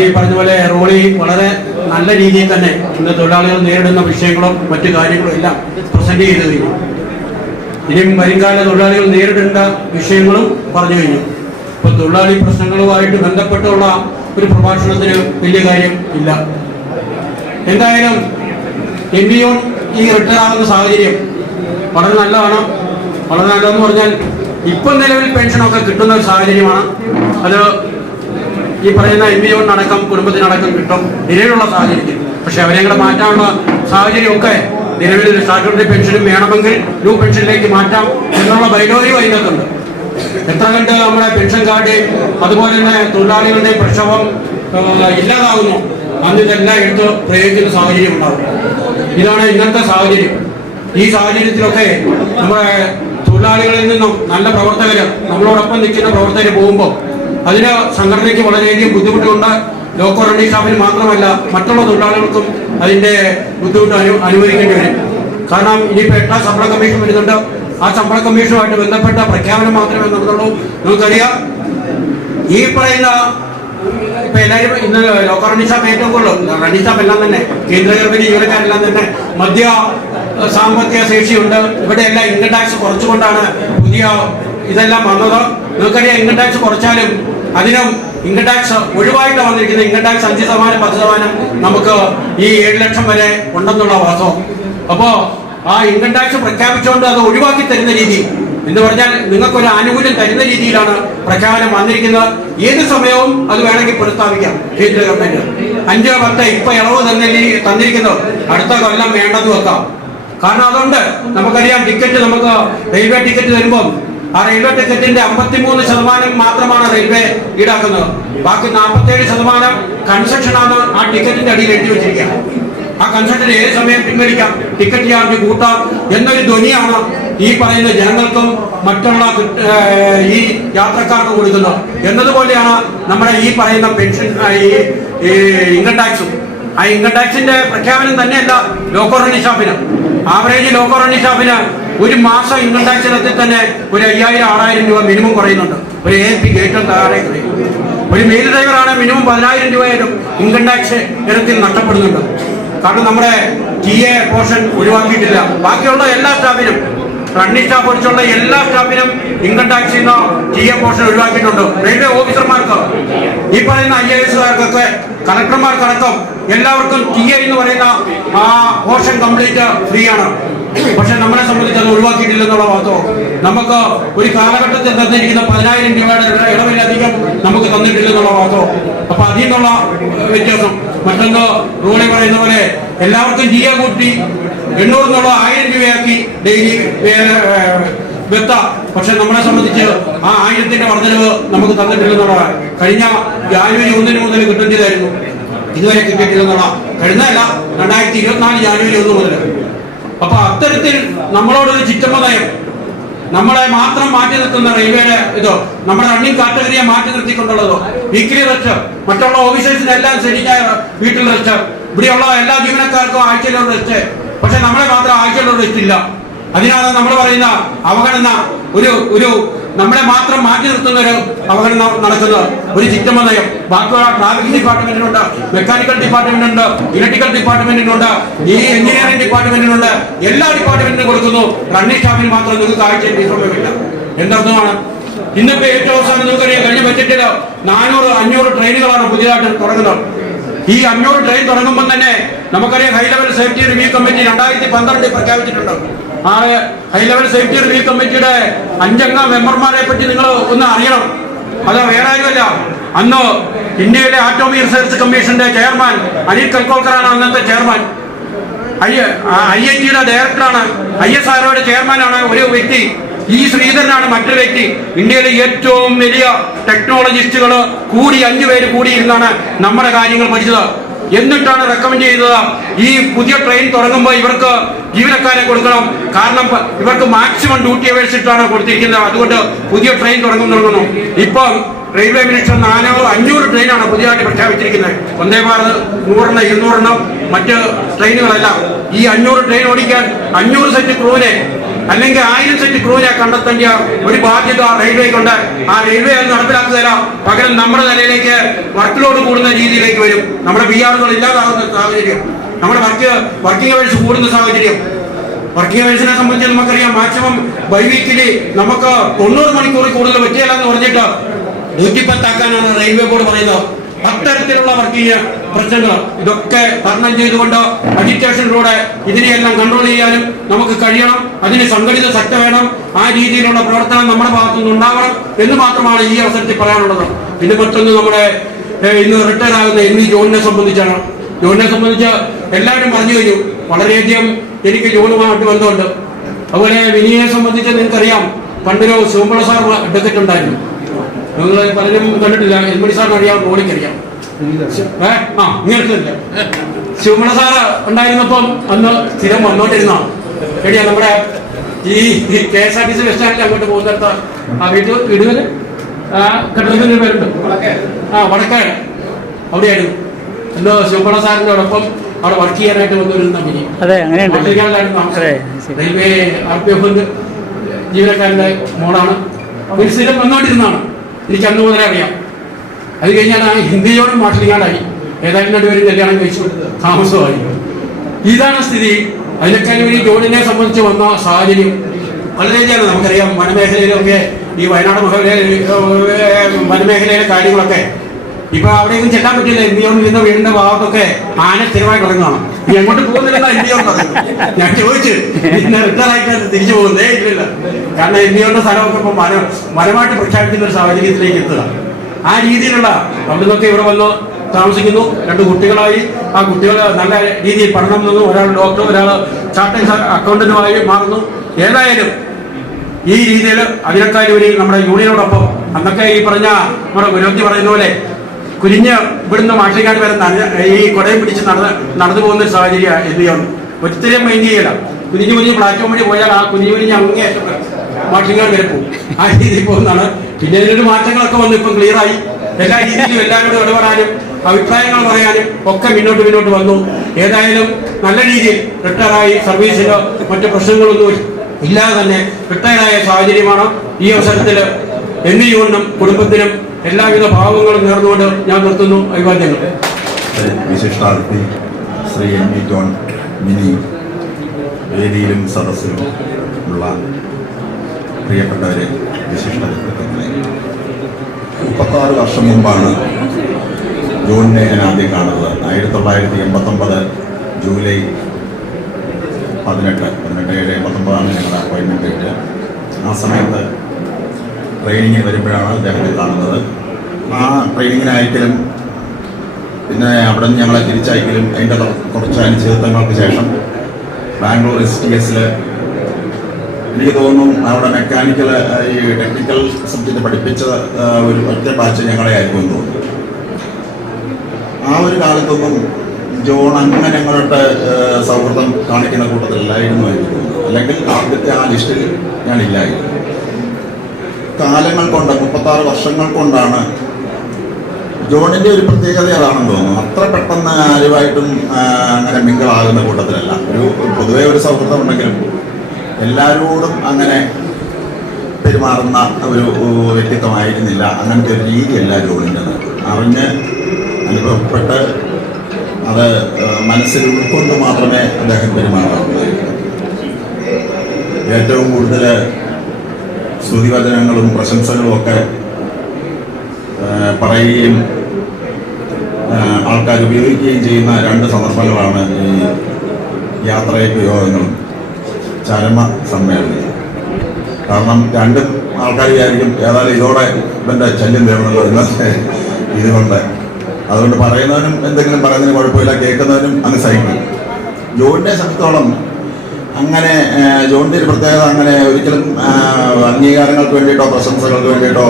ഈ പറഞ്ഞ പോലെ റോളി വളരെ നല്ല രീതിയിൽ തന്നെ ഇന്ന് തൊഴിലാളികൾ നേരിടുന്ന വിഷയങ്ങളും മറ്റു കാര്യങ്ങളും എല്ലാം പ്രസന്റ് ചെയ്തു കഴിഞ്ഞു. ഇനിയും വരുംകാല തൊഴിലാളികൾ നേരിടേണ്ട വിഷയങ്ങളും പറഞ്ഞു കഴിഞ്ഞു. ഇപ്പൊ തൊഴിലാളി പ്രശ്നങ്ങളുമായിട്ട് ബന്ധപ്പെട്ടുള്ള ഒരു പ്രഭാഷണത്തിന് വലിയ കാര്യം ഇല്ല. എന്തായാലും എം പി ഈ റിട്ടയർ ആകുന്ന സാഹചര്യം വളരെ നല്ലതാണ്. വളരെ നല്ലതെന്ന് പറഞ്ഞാൽ ഇപ്പം നിലവിൽ പെൻഷനൊക്കെ കിട്ടുന്ന ഒരു സാഹചര്യമാണ്. അത് ഈ പറയുന്ന എം പി അടക്കം കുടുംബത്തിനടക്കം കിട്ടും നിലവിലുള്ള സാഹചര്യത്തിൽ. പക്ഷെ അവരെ കൂടെ മാറ്റാനുള്ള സാഹചര്യമൊക്കെ നിലവിൽ സ്റ്റാറ്റ്യൂട്ടറി പെൻഷനും വേണമെങ്കിൽ ന്യൂ പെൻഷനിലേക്ക് മാറ്റാം എന്നുള്ള ബൈലോയും അതിനകത്തുണ്ട്. എത്ര കണ്ട് നമ്മുടെ പെൻഷൻ കാർഡ് അതുപോലെ തന്നെ തൊഴിലാളികളുടെ പ്രക്ഷോഭം ഇല്ലാതാകുന്നു, അന്ന് ഇതെല്ലാം എടുത്ത് പ്രയോഗിക്കുന്ന സാഹചര്യം ഉണ്ടാകും. ഇതാണ് ഇന്നത്തെ സാഹചര്യം. ഈ സാഹചര്യത്തിലൊക്കെ നമ്മുടെ തൊഴിലാളികളിൽ നിന്നും നല്ല പ്രവർത്തകർ, നമ്മളോടൊപ്പം നിൽക്കുന്ന പ്രവർത്തകർ പോകുമ്പോൾ അതിന് സംഘടനയ്ക്ക് വളരെയധികം ബുദ്ധിമുട്ടുണ്ട്. ലോക്കൽ റണ്ണിംഗ് സ്റ്റാഫിന് മാത്രമല്ല മറ്റുള്ള തൊഴിലാളികൾക്കും അതിൻ്റെ ബുദ്ധിമുട്ട് അനുഭവിക്കേണ്ടി വരും. കാരണം ഇനിയിപ്പോൾ 8ാം ശമ്പള കമ്മീഷൻ വരുന്നുണ്ട്. ആ ശമ്പള കമ്മീഷനുമായിട്ട് ബന്ധപ്പെട്ട പ്രഖ്യാപനം മാത്രമേ നടന്നുള്ളൂ. നമുക്കറിയാം ഈ പറയുന്ന ഇപ്പൊ എല്ലാവരും ഇന്ന് ലോക്കൽ റണ്ണിംഗ് സ്റ്റാഫ് ഏറ്റവും കൂടുതൽ റണ്ണിംഗ് സ്റ്റാഫ് എല്ലാം തന്നെ കേന്ദ്ര ഗവൺമെന്റ് ജീവനക്കാരെല്ലാം തന്നെ മധ്യ സാമ്പത്തിക ശേഷിയുണ്ട്. ഇവിടെ എല്ലാം ഇൻകം ടാക്സ് കുറച്ചുകൊണ്ടാണ് പുതിയ ഇതെല്ലാം വന്നത്. നിങ്ങൾക്കറിയാം ഇൻകം ടാക്സ് കുറച്ചാലും അതിനും ഇൻകം ടാക്സ് ഒഴിവായിട്ട് വന്നിരിക്കുന്ന ഇൻകം ടാക്സ് 5%, 10% നമുക്ക് ഈ 7 ലക്ഷം വരെ ഉണ്ടെന്നുള്ള വാസ്തവം. അപ്പോ ആ ഇൻകം ടാക്സ് പ്രഖ്യാപിച്ചുകൊണ്ട് അത് ഒഴിവാക്കി തരുന്ന രീതി എന്ന് പറഞ്ഞാൽ നിങ്ങൾക്കൊരു ആനുകൂല്യം തരുന്ന രീതിയിലാണ് പ്രഖ്യാപനം വന്നിരിക്കുന്നത്. ഏത് സമയവും അത് വേണമെങ്കിൽ പുനഃസ്ഥാപിക്കാം. കേന്ദ്ര ഗവൺമെന്റ് 5, 10 ഇപ്പൊ ഇളവ് തന്നിരിക്കുന്നത് അടുത്ത കൊല്ലം വേണ്ടെന്ന് വെക്കാം. കാരണം അതുകൊണ്ട് നമുക്കറിയാം ടിക്കറ്റ് നമുക്ക് റെയിൽവേ ടിക്കറ്റ് തരുമ്പോൾ ആ റെയിൽവേ ടിക്കറ്റിന്റെ 53% മാത്രമാണ് റെയിൽവേ ഈടാക്കുന്നത്. ബാക്കി 47% കൺസെഷനാണ് ആ ടിക്കറ്റിന്റെ അടിയിൽ എഴുതി വെച്ചിരിക്കുക. ആ കൺസെഷൻ ഏത് സമയം പിൻവലിക്കാം, ടിക്കറ്റ് ചാർജ് കൂട്ടാം എന്നൊരു ധ്വനിയാണ് ഈ പറയുന്ന ജനങ്ങൾക്കും മറ്റുള്ള ഈ യാത്രക്കാർക്ക് കൊടുക്കുന്നത്. എന്നതുപോലെയാണ് നമ്മുടെ ഈ പറയുന്ന പെൻഷൻ ഈ ഇൻകം ടാക്സും. ആ ഇൻകം ടാക്സിന്റെ പ്രഖ്യാപനം തന്നെയല്ല ലോക്കൽ റണ്ണിംഗ് സ്റ്റാഫിന്. ആവറേജ് ലോക്കൽ റണ്ണിംഗ് സ്റ്റാഫിന് ഒരു മാസം ഇൻകം ടാക്സ് ഇനത്തിൽ തന്നെ ഒരു 5000-6000 രൂപ മിനിമം കുറയുന്നുണ്ട്. ഒരു ALP ഏറ്റവും താഴെ ഒരു മെയിൽ ഡ്രൈവറാണ് മിനിമം 10000 രൂപയായിട്ടും ഇൻകം ടാക്സ് ഇനത്തിൽ നഷ്ടപ്പെടുന്നുണ്ട്. കാരണം നമ്മുടെ TA പോർഷൻ ഒഴിവാക്കിയിട്ടില്ല. ബാക്കിയുള്ള എല്ലാ സ്റ്റാഫിനും റണ്ണിംഗ് സ്റ്റാഫ് ഒഴിച്ചുള്ള എല്ലാ സ്റ്റാഫിനും ഇൻകം ടാക്സിൽ നിന്ന് TA പോർഷൻ ഒഴിവാക്കിയിട്ടുണ്ട്. റെയിൽവേ ഓഫീസർമാർക്ക്, ഈ പറയുന്ന IAS-കാർക്കൊക്കെ, കളക്ടർമാർക്കടക്കം എല്ലാവർക്കും TA എന്ന് പറയുന്ന ആ പോർഷൻ കംപ്ലീറ്റ് ഫ്രീ ആണ്. പക്ഷെ നമ്മളെ സംബന്ധിച്ച് അത് ഒഴിവാക്കിയിട്ടില്ലെന്നുള്ള വാസ്തവം. നമുക്ക് ഒരു കാലഘട്ടത്തിൽ തന്നിരിക്കുന്ന 10000 രൂപയുടെ ഇളവിലധികം നമുക്ക് തന്നിട്ടില്ലെന്നുള്ള വാസ്തവം. അപ്പൊ അതിൽ നിന്നുള്ള വ്യത്യാസം. മറ്റൊന്ന് റൂളി പറയുന്ന പോലെ എല്ലാവർക്കും TA കൂട്ടി 800 എന്നുള്ള 1000 രൂപയാക്കി ഡെയിലി വെത്ത. പക്ഷെ നമ്മളെ സംബന്ധിച്ച് ആ 1000ന്റെ വർധനവ് നമുക്ക് തന്നിട്ടില്ലെന്നുള്ളതാണ്. കഴിഞ്ഞ ജാനുവരി 1 മുതൽ കിട്ടേണ്ടതായിരുന്നു, ഇതുവരെ കിട്ടിയിട്ടില്ലെന്നുള്ള. കഴിഞ്ഞല്ല 2024 ജാനുവരി 1 മുതൽ. അപ്പൊ അത്തരത്തിൽ നമ്മളോടൊരു ചിറ്റമ്മ നയം, നമ്മളെ മാത്രം മാറ്റി നിർത്തുന്ന റെയിൽവേയുടെ ഇതോ, നമ്മുടെ റണ്ണിംഗ് കാറ്റഗറിയെ മാറ്റി നിർത്തിക്കൊണ്ടുള്ളതോ, വീക്കിലി റെസ്റ്റ്, മറ്റുള്ള ഓഫീസേഴ്സിനെല്ലാം ശനിയായ വീട്ടിൽ റെസ്റ്റ്, ഇവിടെയുള്ള എല്ലാ ജീവനക്കാർക്കും ആഴ്ചയിലുള്ള റെസ്റ്റ്. പക്ഷെ നമ്മളെ മാത്രം ആഴ്ചയിലുള്ള റെസ്റ്റ് ഇല്ല. അതിനാണ് നമ്മൾ പറയുന്ന അവഗണന, ഒരു നമ്മളെ മാത്രം മാറ്റി നിർത്തുന്ന ഒരു അവഗണന നടക്കുന്നത്, ഒരു ചിറ്റമ്മ നയം. ബാക്കിയുള്ള ട്രാഫിക് ഡിപ്പാർട്ട്മെന്റിനുണ്ട്, മെക്കാനിക്കൽ ഡിപ്പാർട്ട്മെന്റിനുണ്ട്, ഇലക്ട്രിക്കൽ ഡിപ്പാർട്ട്മെന്റിനുണ്ട്, ഈ എഞ്ചിനീയറിംഗ് ഡിപ്പാർട്ട്മെന്റിനുണ്ട്. എല്ലാ ഡിപ്പാർട്ട്മെന്റിനും കൊടുക്കുന്നു. റണ്ണിംഗ് സ്റ്റാഫിന് മാത്രം നിങ്ങൾക്ക് ആഴ്ചയിൽ വിശ്രമമില്ല. എന്തർത്ഥമാണ്? ഇന്നിപ്പോ ഏറ്റവും അവസാനം നിങ്ങൾക്കറിയാം, കഴിഞ്ഞ ബജറ്റില് 400-500 ട്രെയിനുകളാണ് പുതിയതായിട്ട് തുടങ്ങുന്നത്. ഈ 500 ട്രെയിൻ തുടങ്ങുമ്പോൾ തന്നെ നമുക്കറിയാം high level safety review committee 2012 പ്രഖ്യാപിച്ചിട്ടുണ്ട്. ആ ഹൈ ലെവൽ സേഫ്റ്റി റിവ്യൂ കമ്മിറ്റിയുടെ 5 അംഗ മെമ്പർമാരെ പറ്റി നിങ്ങൾ ഒന്ന് അറിയണം. അത് വേറെ ആരുമല്ല, അന്ന് ഇന്ത്യയിലെ ആറ്റോമിക് റിസർച്ച് കമ്മീഷന്റെ ചെയർമാൻ അനിൽ കൽക്കോൾക്കറാണ് അന്നത്തെ ചെയർമാൻ. IIT-യുടെ ഡയറക്ടറാണ്, ISRO-യുടെ ചെയർമാനാണ് ഒരു വ്യക്തി. ഈ ശ്രീധരനാണ് മറ്റൊരു വ്യക്തി. ഇന്ത്യയിലെ ഏറ്റവും വലിയ ടെക്നോളജിസ്റ്റുകൾ കൂടി 5 പേര് കൂടിയിരുന്നാണ് നമ്മുടെ കാര്യങ്ങൾ പഠിച്ചത്. എന്നിട്ടാണ് റെക്കമെൻഡ് ചെയ്തത് ഈ പുതിയ ട്രെയിൻ തുടങ്ങുമ്പോൾ ഇവർക്ക് ജീവനക്കാരെ കൊടുക്കണം, കാരണം ഇവർക്ക് മാക്സിമം ഡ്യൂട്ടി അവേഴ്സ് ഇട്ടാണ് കൊടുത്തിരിക്കുന്നത്. അതുകൊണ്ട് പുതിയ ട്രെയിൻ തുടങ്ങുന്നു. ഇപ്പം റെയിൽവേ മിനിസ്റ്റർ 500 ട്രെയിനാണ് പുതിയതായിട്ട് പ്രഖ്യാപിച്ചിരിക്കുന്നത്. വന്ദേ ഭാരത് 100 200 മറ്റ് ട്രെയിനുകളെല്ലാം. ഈ 500 ട്രെയിൻ ഓടിക്കാൻ 500 സെറ്റ് ക്രൂവിനെ അല്ലെങ്കിൽ 1000 സെറ്റ് ക്രൂവിനെ കണ്ടെത്തേണ്ട ഒരു ബാധ്യത റെയിൽവേക്കുണ്ട്. ആ റെയിൽവേ അത് നടപ്പിലാക്കുകയില്ല. പകരം നമ്മുടെ നിലയിലേക്ക് വർക്ക് ലോഡ് കൂടുന്ന രീതിയിലേക്ക് വരും. നമ്മുടെ BR-കൾ ഇല്ലാതാകുന്ന സാഹചര്യം, നമ്മുടെ വർക്കിംഗ് അവേഴ്സ് കൂടുന്ന സാഹചര്യം. വർക്കിംഗ് അവേഴ്സിനെ സംബന്ധിച്ച് നമുക്കറിയാം, മാക്സിമം ബൈ വീക്കിലി നമുക്ക് 90 മണിക്കൂറിൽ കൂടുതൽ പറ്റിയല്ലെന്ന് പറഞ്ഞിട്ട് 110 ആക്കാനാണ് റെയിൽവേ ബോർഡ് പറയുന്നത്. അത്തരത്തിലുള്ള വർക്കിംഗ് പ്രശ്നങ്ങൾ ഇതൊക്കെ തരണം ചെയ്തുകൊണ്ട് അജിറ്റേഷനിലൂടെ ഇതിനെയെല്ലാം കൺട്രോൾ ചെയ്യാനും നമുക്ക് കഴിയണം. അതിന് സംഘടിത ശക്തി വേണം. ആ രീതിയിലുള്ള പ്രവർത്തനം നമ്മുടെ ഭാഗത്തുനിന്ന് ഉണ്ടാവണം എന്ന് മാത്രമാണ് ഈ അവസരത്തിൽ പറയാനുള്ളത്. പിന്നെ മറ്റൊന്ന്, നമ്മുടെ ഇന്ന് റിട്ടയർ ആകുന്ന NV ജോണിനെ സംബന്ധിച്ചാണ്. ജോണിനെ സംബന്ധിച്ച് എല്ലാവരും പറഞ്ഞു കഴിഞ്ഞു. വളരെയധികം എനിക്ക് ജോണുമായിട്ട് ബന്ധമുണ്ട്. അതുപോലെ വിനിയെ സംബന്ധിച്ച് നിങ്ങൾക്കറിയാം, പണ്ടൊരു ശിവപിള്ള സാർ അഡ്വക്കേറ്റ് ഉണ്ടായിരുന്നു. നിങ്ങൾ പലരും കണ്ടിട്ടില്ല. എൽമണി സാറിന് അറിയാം, ഓടിക്കറിയാം. ഇങ്ങനത്തില്ല. ശിവപിള്ള സാറ് ഉണ്ടായിരുന്നപ്പം അന്ന് സ്ഥിരം വന്നോണ്ടിരുന്നാണ്. എടിയാ നമ്മുടെ ഈ KSRTC ബസ് സ്റ്റാൻഡിൽ അങ്ങോട്ട് പോകുന്നിടത്ത് ആ വീടുവരെ കെട്ടിടത്തിന്റെ പേരുണ്ട്, വടക്കാട്, അവിടെയായിരുന്നു. ഇന്ന് ശിവപിള്ള സാറിനോടൊപ്പം അവിടെ വർക്ക് ചെയ്യാനായിട്ട് വന്നിരുന്ന മിനി. റെയിൽവേ RPF ജീവനക്കാരന്റെ മോളാണ്. സ്ഥിരം വന്നോണ്ടിരുന്നാണ്. എനിക്ക് അന്ന് മുതലേ അറിയാം. അത് കഴിഞ്ഞാൽ ഹിന്ദിയോടും മാഷലിങ്ങാടായി. ഏതായാലും രണ്ടുപേരും കല്യാണം കഴിച്ചു, താമസമായി. ഇതാണ് സ്ഥിതി. അതിനേക്കാളും ഈ ജോണിനെ സംബന്ധിച്ച് വന്ന സാഹചര്യം വളരെയധികം നമുക്കറിയാം. വനമേഖലയിലൊക്കെ ഈ വയനാട് വനമേഖലയിലെ കാര്യങ്ങളൊക്കെ ഇപ്പൊ അവിടെയൊന്നും ചെല്ലാൻ പറ്റില്ല. ഇന്ത്യയോട് ഇരുന്ന വീടിന്റെ ഭാഗത്തൊക്കെ ആന സ്ഥിരമായിട്ട് ഇറങ്ങുകയാണ്. ഈ എങ്ങോട്ട് പോകുന്നില്ല ഇന്ത്യയോട് പറയുന്നു. ഞാൻ ചോദിച്ചു, പിന്നെ റിട്ടയർ ആയിട്ട് തിരിച്ചു പോകുന്നേ ഇല്ല. കാരണം ഇന്ത്യയുടെ സ്ഥലമൊക്കെ ഇപ്പൊ വനമായിട്ട് പ്രഖ്യാപിക്കുന്ന ഒരു സാഹചര്യത്തിലേക്ക് എത്തുക. ആ രീതിയിലുള്ള അവിടെ നിന്നൊക്കെ ഇവിടെ വന്ന് താമസിക്കുന്നു. 2 കുട്ടികളായി. ആ കുട്ടികൾ നല്ല രീതിയിൽ പഠനം നിന്നു. ഒരാൾ ഡോക്ടർ, ഒരാൾ ചാർട്ടേഡ് അക്കൗണ്ടന്റുമായി മാറുന്നു. ഏതായാലും ഈ രീതിയിൽ അതിനേക്കാളുപരി നമ്മുടെ യൂണിയനോടൊപ്പം അന്നൊക്കെ ഈ പറഞ്ഞ നമ്മുടെ ഗുരുവത്തി പറയുന്ന പോലെ കുരിഞ്ഞ് ഇവിടുന്ന് മാഷിങ്ങാട് വരെ ഈ കുടയും പിടിച്ച് നടന്നു പോകുന്ന ഒരു സാഹചര്യമാണ്. എന്ത് ചെയ്യണം, ഒത്തിരി മൈൻഡ് ചെയ്യല. കുനിഞ്ഞ് പ്ലാറ്റ്ഫോം വഴി പോയാൽ ആ കുനിഞ്ഞ് അങ്ങേറ്റം മാഷിങ്ങാട് വരെ പോകും. ആ രീതിയിൽ പോകുന്നതാണ്. പിന്നെ ഇതിനൊരു മാറ്റങ്ങളൊക്കെ വന്നു. ഇപ്പം ക്ലിയറായി. എല്ലാ രീതിയിലും എല്ലാവരോടും ഇടപെടാനും അഭിപ്രായങ്ങൾ പറയാനും ഒക്കെ മുന്നോട്ട് വന്നു. ഏതായാലും നല്ല രീതിയിൽ റിട്ടയറായി. സർവീസിലോ മറ്റു പ്രശ്നങ്ങളൊന്നും ഇല്ലാതെ തന്നെ റിട്ടയറായ സാഹചര്യമാണ്. ഈ അവസരത്തിൽ NV യൂണിയനും കുടുംബത്തിനും എല്ലാവിധ ഭാവങ്ങളും നേർന്നുകൊണ്ട് ഞാൻ നിർത്തുന്നു. അഭിവാദ്യങ്ങൾ. വിശിഷ്ടാതിഥി ശ്രീ NV ജോൺ മിനി, വേദിയിലും സദസ്സിലും ഉള്ള പ്രിയപ്പെട്ടവരെ, വിശിഷ്ട വ്യക്തിത്വങ്ങളെ, 36 വർഷം മുമ്പാണ് ജോണിനെ ഞാൻ ആദ്യം കാണുന്നത്. 1989 ജൂലൈ 18/7/89 ഞങ്ങളുടെ അപ്പോയിൻമെൻറ്റ് കിട്ടുക. ആ സമയത്ത് ട്രെയിനിങ്ങിന് വരുമ്പോഴാണ് അദ്ദേഹത്തെ കാണുന്നത്. ആ ട്രെയിനിങ്ങിനായിരിക്കലും പിന്നെ അവിടെ നിന്ന് ഞങ്ങളെ തിരിച്ചയക്കലും അതിൻ്റെ കുറച്ച് അനിശ്ചിതത്വങ്ങൾക്ക് ശേഷം ബാംഗ്ലൂർ STS എനിക്ക് തോന്നുന്നു അവിടെ മെക്കാനിക്കൽ ഈ ടെക്നിക്കൽ സബ്ജക്റ്റ് പഠിപ്പിച്ച ഒരു ഒറ്റ ബാച്ച് ഞങ്ങളെ ആയിരിക്കും തോന്നുന്നു. ആ ഒരു കാലത്തൊന്നും ജോൺ അങ്ങനെ ഞങ്ങളുടെ സൗഹൃദം കാണിക്കുന്ന കൂട്ടത്തിലല്ലായിരുന്നു എനിക്ക് തോന്നുന്നു. അല്ലെങ്കിൽ ആദ്യത്തെ ആ ലിസ്റ്റിൽ ഞാനില്ലായിരുന്നു. കാലങ്ങൾ കൊണ്ട് 36 വർഷങ്ങൾ കൊണ്ടാണ് ജോണിൻ്റെ ഒരു പ്രത്യേകത അതാണെന്ന് തോന്നുന്നു. അത്ര പെട്ടെന്ന് ആരുമായിട്ടും അങ്ങനെ മിങ്കിളാകുന്ന കൂട്ടത്തിലല്ല. പൊതുവേ ഒരു സൗഹൃദം ഉണ്ടെങ്കിലും എല്ലാവരോടും അങ്ങനെ പെരുമാറുന്ന ഒരു വ്യക്തിത്വമായിരുന്നില്ല. അങ്ങനത്തെ ഒരു രീതിയല്ല ജോണിൻ്റെത്. അറിഞ്ഞ് അനുഭവപ്പെട്ട് അത് മനസ്സിൽ ഉൾക്കൊണ്ട് മാത്രമേ അദ്ദേഹം പെരുമാറാറുള്ളായിരുന്നു. ഏറ്റവും കൂടുതൽ സ്തുതിവചനങ്ങളും പ്രശംസകളും ഒക്കെ പറയുകയും ആൾക്കാർ ഉപയോഗിക്കുകയും ചെയ്യുന്ന രണ്ട് സന്ദർഭങ്ങളാണ് ഈ യാത്രയപ്പ് യോഗങ്ങളും ചരമ സമ്മേളനം. കാരണം രണ്ടും ആൾക്കാർ വിചാരിക്കും ഏതായാലും ഇതോടെ ഇവൻ്റെ ശല്യം തീർന്നല്ലോ ഇന്നത്തെ ഇതുകൊണ്ട്. അതുകൊണ്ട് പറയുന്നവനും എന്തെങ്കിലും പറയുന്നതിന് കുഴപ്പമില്ല, കേൾക്കുന്നവനും അങ്ങ് സഹിക്കും. ജോണിനെ സംബന്ധിച്ചോളം അങ്ങനെ ജോണിൻ്റെ ഒരു പ്രത്യേകത അങ്ങനെ ഒരിക്കലും അംഗീകാരങ്ങൾക്ക് വേണ്ടിയിട്ടോ പ്രശംസകൾക്ക് വേണ്ടിയിട്ടോ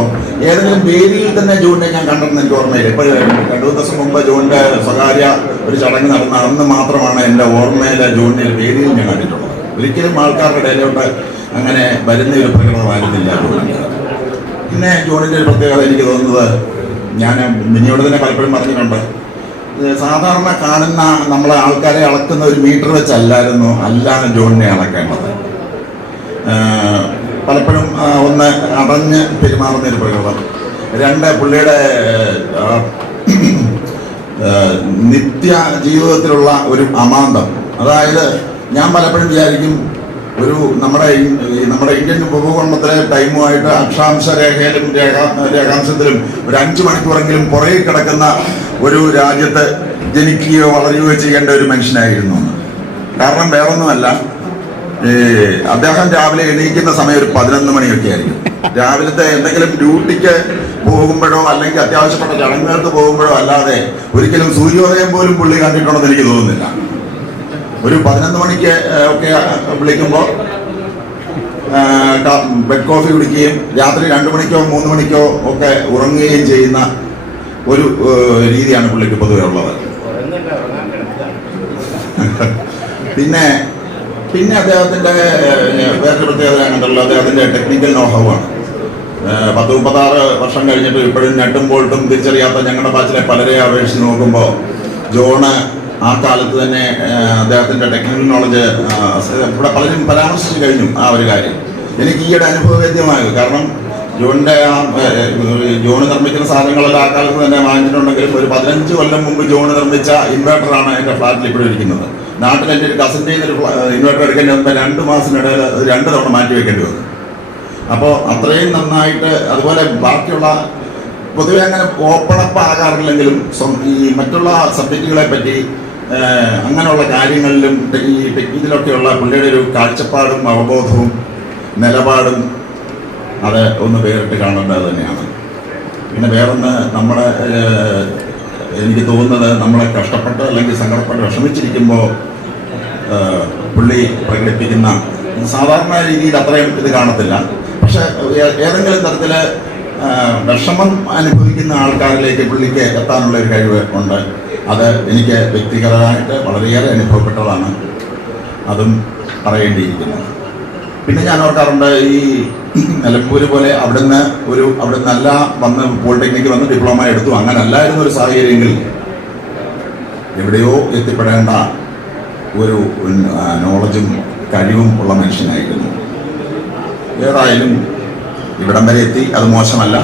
ഏതെങ്കിലും വേദിയിൽ തന്നെ ജോണിനെ ഞാൻ കണ്ടെന്ന് എനിക്ക് ഓർമ്മയില്ല. ഇപ്പോൾ 2 ദിവസം മുമ്പ് ജോണിൻ്റെ സ്വകാര്യ ഒരു ചടങ്ങ് നടന്ന അന്ന് മാത്രമാണ് എൻ്റെ ഓർമ്മയിലെ ജോണിൻ്റെ ഒരു വേദിയിൽ ഞാൻ കണ്ടിട്ടുള്ളത്. ഒരിക്കലും ആൾക്കാരുടെ ഇടയിലോട്ട് അങ്ങനെ വരുന്ന ഒരു പ്രകടനമായിരുന്നില്ല ജോണിൻ്റെ. പിന്നെ ജോണിൻ്റെ ഒരു പ്രത്യേകത എനിക്ക് തോന്നുന്നത്, ഞാൻ മിനിയോട് തന്നെ പലപ്പോഴും പറഞ്ഞിട്ടുണ്ട്, സാധാരണ കാണുന്ന നമ്മളെ ആൾക്കാരെ അളക്കുന്ന ഒരു മീറ്റർ വെച്ചല്ലായിരുന്നു അല്ലാണ് ജോണിനെ അളക്കേണ്ടത്. പലപ്പോഴും ഒന്ന് അടഞ്ഞ് പെരുമാറുന്നൊരു പ്രകൃതം, 2 പുള്ളിയുടെ നിത്യ ജീവിതത്തിലുള്ള ഒരു അമാന്തം. അതായത് ഞാൻ പലപ്പോഴും വിചാരിക്കും ഒരു നമ്മുടെ ഇന്ത്യൻ ഉപഭൂഖണ്ഡത്തിലെ ടൈമുമായിട്ട് അക്ഷാംശ രേഖയിലും രേഖാംശത്തിലും ഒരു 5 മണിക്കൂറെങ്കിലും പുറകെ കിടക്കുന്ന ഒരു രാജ്യത്ത് ജനിക്കുകയോ വളരുകയോ ചെയ്യേണ്ട ഒരു മനുഷ്യനായിരുന്നു. കാരണം വേറൊന്നുമല്ല, അദ്ദേഹം രാവിലെ എണീക്കുന്ന സമയം ഒരു 11 മണിയൊക്കെ ആയിരിക്കും. രാവിലത്തെ എന്തെങ്കിലും ഡ്യൂട്ടിക്ക് പോകുമ്പോഴോ അല്ലെങ്കിൽ അത്യാവശ്യപ്പെട്ട ചടങ്ങുകൾക്ക് പോകുമ്പോഴോ അല്ലാതെ ഒരിക്കലും സൂര്യോദയം പോലും പുള്ളി കണ്ടിട്ടുണ്ടെന്ന് എനിക്ക് തോന്നുന്നില്ല. ഒരു 11 മണിക്ക് ഒക്കെ വിളിക്കുമ്പോൾ ബെഡ് കോഫി കുടിക്കുകയും രാത്രി 2 മണിക്കോ 3 മണിക്കോ ഒക്കെ ഉറങ്ങുകയും ചെയ്യുന്ന ഒരു രീതിയാണ് പുള്ളിക്ക് പൊതുവെ ഉള്ളത്. പിന്നെ അദ്ദേഹത്തിൻ്റെ വേറൊരു പ്രത്യേകത കണ്ടുള്ളത് അദ്ദേഹത്തിൻ്റെ ടെക്നിക്കൽ നോഹവാണ്. 36 വർഷം കഴിഞ്ഞിട്ട് ഇപ്പോഴും നെട്ടും ബോൾട്ടും തിരിച്ചറിയാത്ത ഞങ്ങളുടെ ബാച്ചിലെ പലരെ അപേക്ഷിച്ച് നോക്കുമ്പോൾ ജോണ് ആ കാലത്ത് തന്നെ അദ്ദേഹത്തിൻ്റെ ടെക്നിക്കൽ നോളജ് ഇവിടെ പലരും പരാമർശിച്ച് കഴിഞ്ഞു. ആ ഒരു കാര്യം എനിക്ക് ഈയിടെ അനുഭവവേദ്യമായത്. കാരണം ജോണ് നിർമ്മിക്കുന്ന സാധനങ്ങളെല്ലാം ആ കാലത്ത് തന്നെ വാങ്ങിച്ചിട്ടുണ്ടെങ്കിലും ഒരു 15 കൊല്ലം മുമ്പ് ജോണ് നിർമ്മിച്ച ഇൻവേർട്ടറാണ് എൻ്റെ ഫ്ലാറ്റിൽ ഇപ്പോഴും ഇരിക്കുന്നത്. നാട്ടിൽ എൻ്റെ ഒരു കസിൻ്റെ ഒരു ഇൻവേർട്ടർ എടുക്കേണ്ടി വന്നപ്പോൾ 2 മാസത്തിനിടയിൽ 2 തവണ മാറ്റി വെക്കേണ്ടി വന്നു. അപ്പോൾ അത്രയും നന്നായിട്ട്. അതുപോലെ ബാക്കിയുള്ള പൊതുവെ അങ്ങനെ ഓപ്പണപ്പ് ആകാറില്ലെങ്കിലും ഈ മറ്റുള്ള സബ്ജക്റ്റുകളെ പറ്റി അങ്ങനെയുള്ള കാര്യങ്ങളിലും ഈ ഇതിലൊക്കെയുള്ള പുള്ളിയുടെ ഒരു കാഴ്ചപ്പാടും അവബോധവും നിലപാടും അത് ഒന്ന് വേറിട്ട് കാണേണ്ടത് തന്നെയാണ്. പിന്നെ വേറൊന്ന്, നമ്മുടെ എനിക്ക് തോന്നുന്നത് നമ്മളെ കഷ്ടപ്പെട്ട് അല്ലെങ്കിൽ സങ്കടപ്പെട്ട് വിഷമിച്ചിരിക്കുമ്പോൾ പുള്ളി പ്രകടിപ്പിക്കുന്ന സാധാരണ രീതിയിൽ അത്രയും ഇത് കാണത്തില്ല. പക്ഷെ ഏതെങ്കിലും തരത്തിൽ വിഷമം അനുഭവിക്കുന്ന ആൾക്കാരിലേക്ക് പുള്ളിക്ക് എത്താനുള്ള ഒരു കഴിവ് ഉണ്ട്. അത് എനിക്ക് വ്യക്തിഗതമായിട്ട് വളരെയേറെ അനുഭവപ്പെട്ടതാണ്. അതും പറയേണ്ടിയിരിക്കുന്നത്. പിന്നെ ഞാൻ ഓർക്കാറുണ്ട്, ഈ നിലമ്പൂർ പോലെ അവിടുന്നല്ല വന്ന് പോളിടെക്നിക്ക് വന്ന് ഡിപ്ലോമ എടുത്തു, അങ്ങനെ അല്ലായിരുന്നു ഒരു സാഹചര്യമെങ്കിൽ എവിടെയോ എത്തിപ്പെടേണ്ട ഒരു നോളജും കഴിവും ഉള്ള മനുഷ്യനായിരുന്നു. ഏതായാലും ഇവിടം വരെ എത്തി, അത് മോശമല്ല.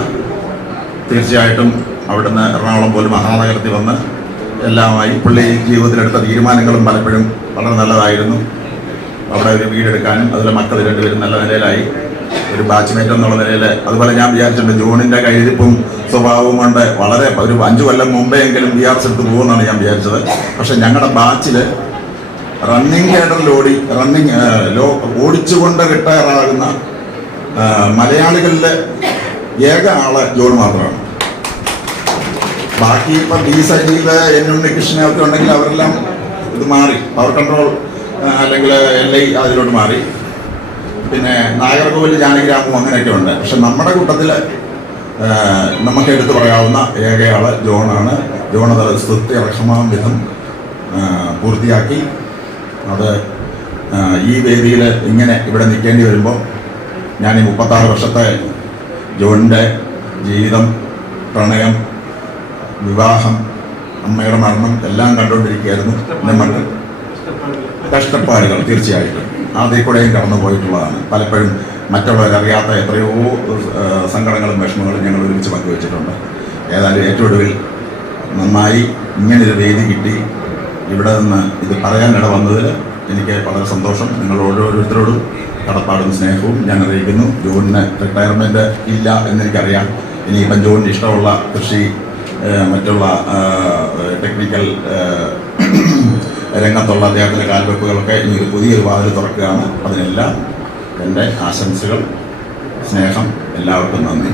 തീർച്ചയായിട്ടും അവിടുന്ന് എറണാകുളം പോലും മഹാനഗരത്തിൽ വന്ന് എല്ലാമായി പുള്ളി ജീവിതത്തിലെടുത്ത തീരുമാനങ്ങളും പലപ്പോഴും വളരെ നല്ലതായിരുന്നു. അവിടെ ഒരു വീടെടുക്കാനും അതിലെ മക്കൾ 2 പേരും നല്ല നിലയിലായി, ഒരു ബാച്ച്മേറ്റ് എന്നുള്ള നിലയിൽ. അതുപോലെ ഞാൻ വിചാരിച്ചിട്ടുണ്ട് ജോണിൻ്റെ കയ്യിരിപ്പും സ്വഭാവവും കൊണ്ട് വളരെ ഒരു 5 കൊല്ലം മുമ്പേ എങ്കിലും BRS എടുത്ത് പോകുമെന്നാണ് ഞാൻ വിചാരിച്ചത്. പക്ഷെ ഞങ്ങളുടെ ബാച്ചിൽ റണ്ണിങ് കേഡറിൽ ഓടിച്ചുകൊണ്ട് റിട്ടയറാകുന്ന മലയാളികളിൽ ഏക ആള് ജോൺ മാത്രമാണ്. ബാക്കി ഇപ്പം ബി സജീവ് ഉണ്ണികൃഷ്ണൻ ഒക്കെ ഉണ്ടെങ്കിൽ അവരെല്ലാം ഇത് മാറി, പവർ കൺട്രോൾ അല്ലെങ്കിൽ LI അതിലോട്ട് മാറി. പിന്നെ നാഗർകോവിൽ ജാനകിരാമും അങ്ങനെയൊക്കെ ഉണ്ട്. പക്ഷെ നമ്മുടെ കൂട്ടത്തിൽ നമുക്ക് എടുത്തു പറയാവുന്ന ഏകയാള് ജോണാണ്. ജോൺ അത് സ്തുത്യർഹമാം വിധം പൂർത്തിയാക്കി. അത് ഈ വേദിയിൽ ഇങ്ങനെ ഇവിടെ നിൽക്കേണ്ടി വരുമ്പോൾ ഞാൻ ഈ 36 വർഷത്തെ ജോണിൻ്റെ ജീവിതം, പ്രണയം, വിവാഹം, അമ്മയുടെ മരണം എല്ലാം കണ്ടുകൊണ്ടിരിക്കുകയായിരുന്നു. മറ്റ് കഷ്ടപ്പാടുകൾ തീർച്ചയായിട്ടും അതിൽ കൂടെയും കടന്നു പോയിട്ടുള്ളതാണ്. പലപ്പോഴും മറ്റുള്ളവരറിയാത്ത എത്രയോ സങ്കടങ്ങളും വിഷമങ്ങളും ഞങ്ങൾ ഒരുമിച്ച് പങ്കുവച്ചിട്ടുണ്ട്. ഏതായാലും ഏറ്റവും ഒടുവിൽ നന്നായി ഇങ്ങനൊരു വേദി കിട്ടി ഇവിടെ നിന്ന് ഇത് പറയാനിട വന്നതിൽ എനിക്ക് വളരെ സന്തോഷം. നിങ്ങൾ ഓരോരുത്തരോടും കടപ്പാടും സ്നേഹവും ഞാൻ അറിയിക്കുന്നു. ജോണിന് റിട്ടയർമെൻറ്റ് ഇല്ല എന്നെനിക്കറിയാം. ഇനിയിപ്പം ജോണിന് ഇഷ്ടമുള്ള കൃഷി മറ്റുള്ള ടെക്നിക്കൽ രംഗത്തുള്ള അദ്ദേഹത്തിൻ്റെ കാൽവെപ്പുകളൊക്കെ ഇനി ഒരു പുതിയൊരു വാതിൽ തുറക്കുകയാണ്. അതിനെല്ലാം എൻ്റെ ആശംസകൾ, സ്നേഹം, എല്ലാവർക്കും നന്ദി.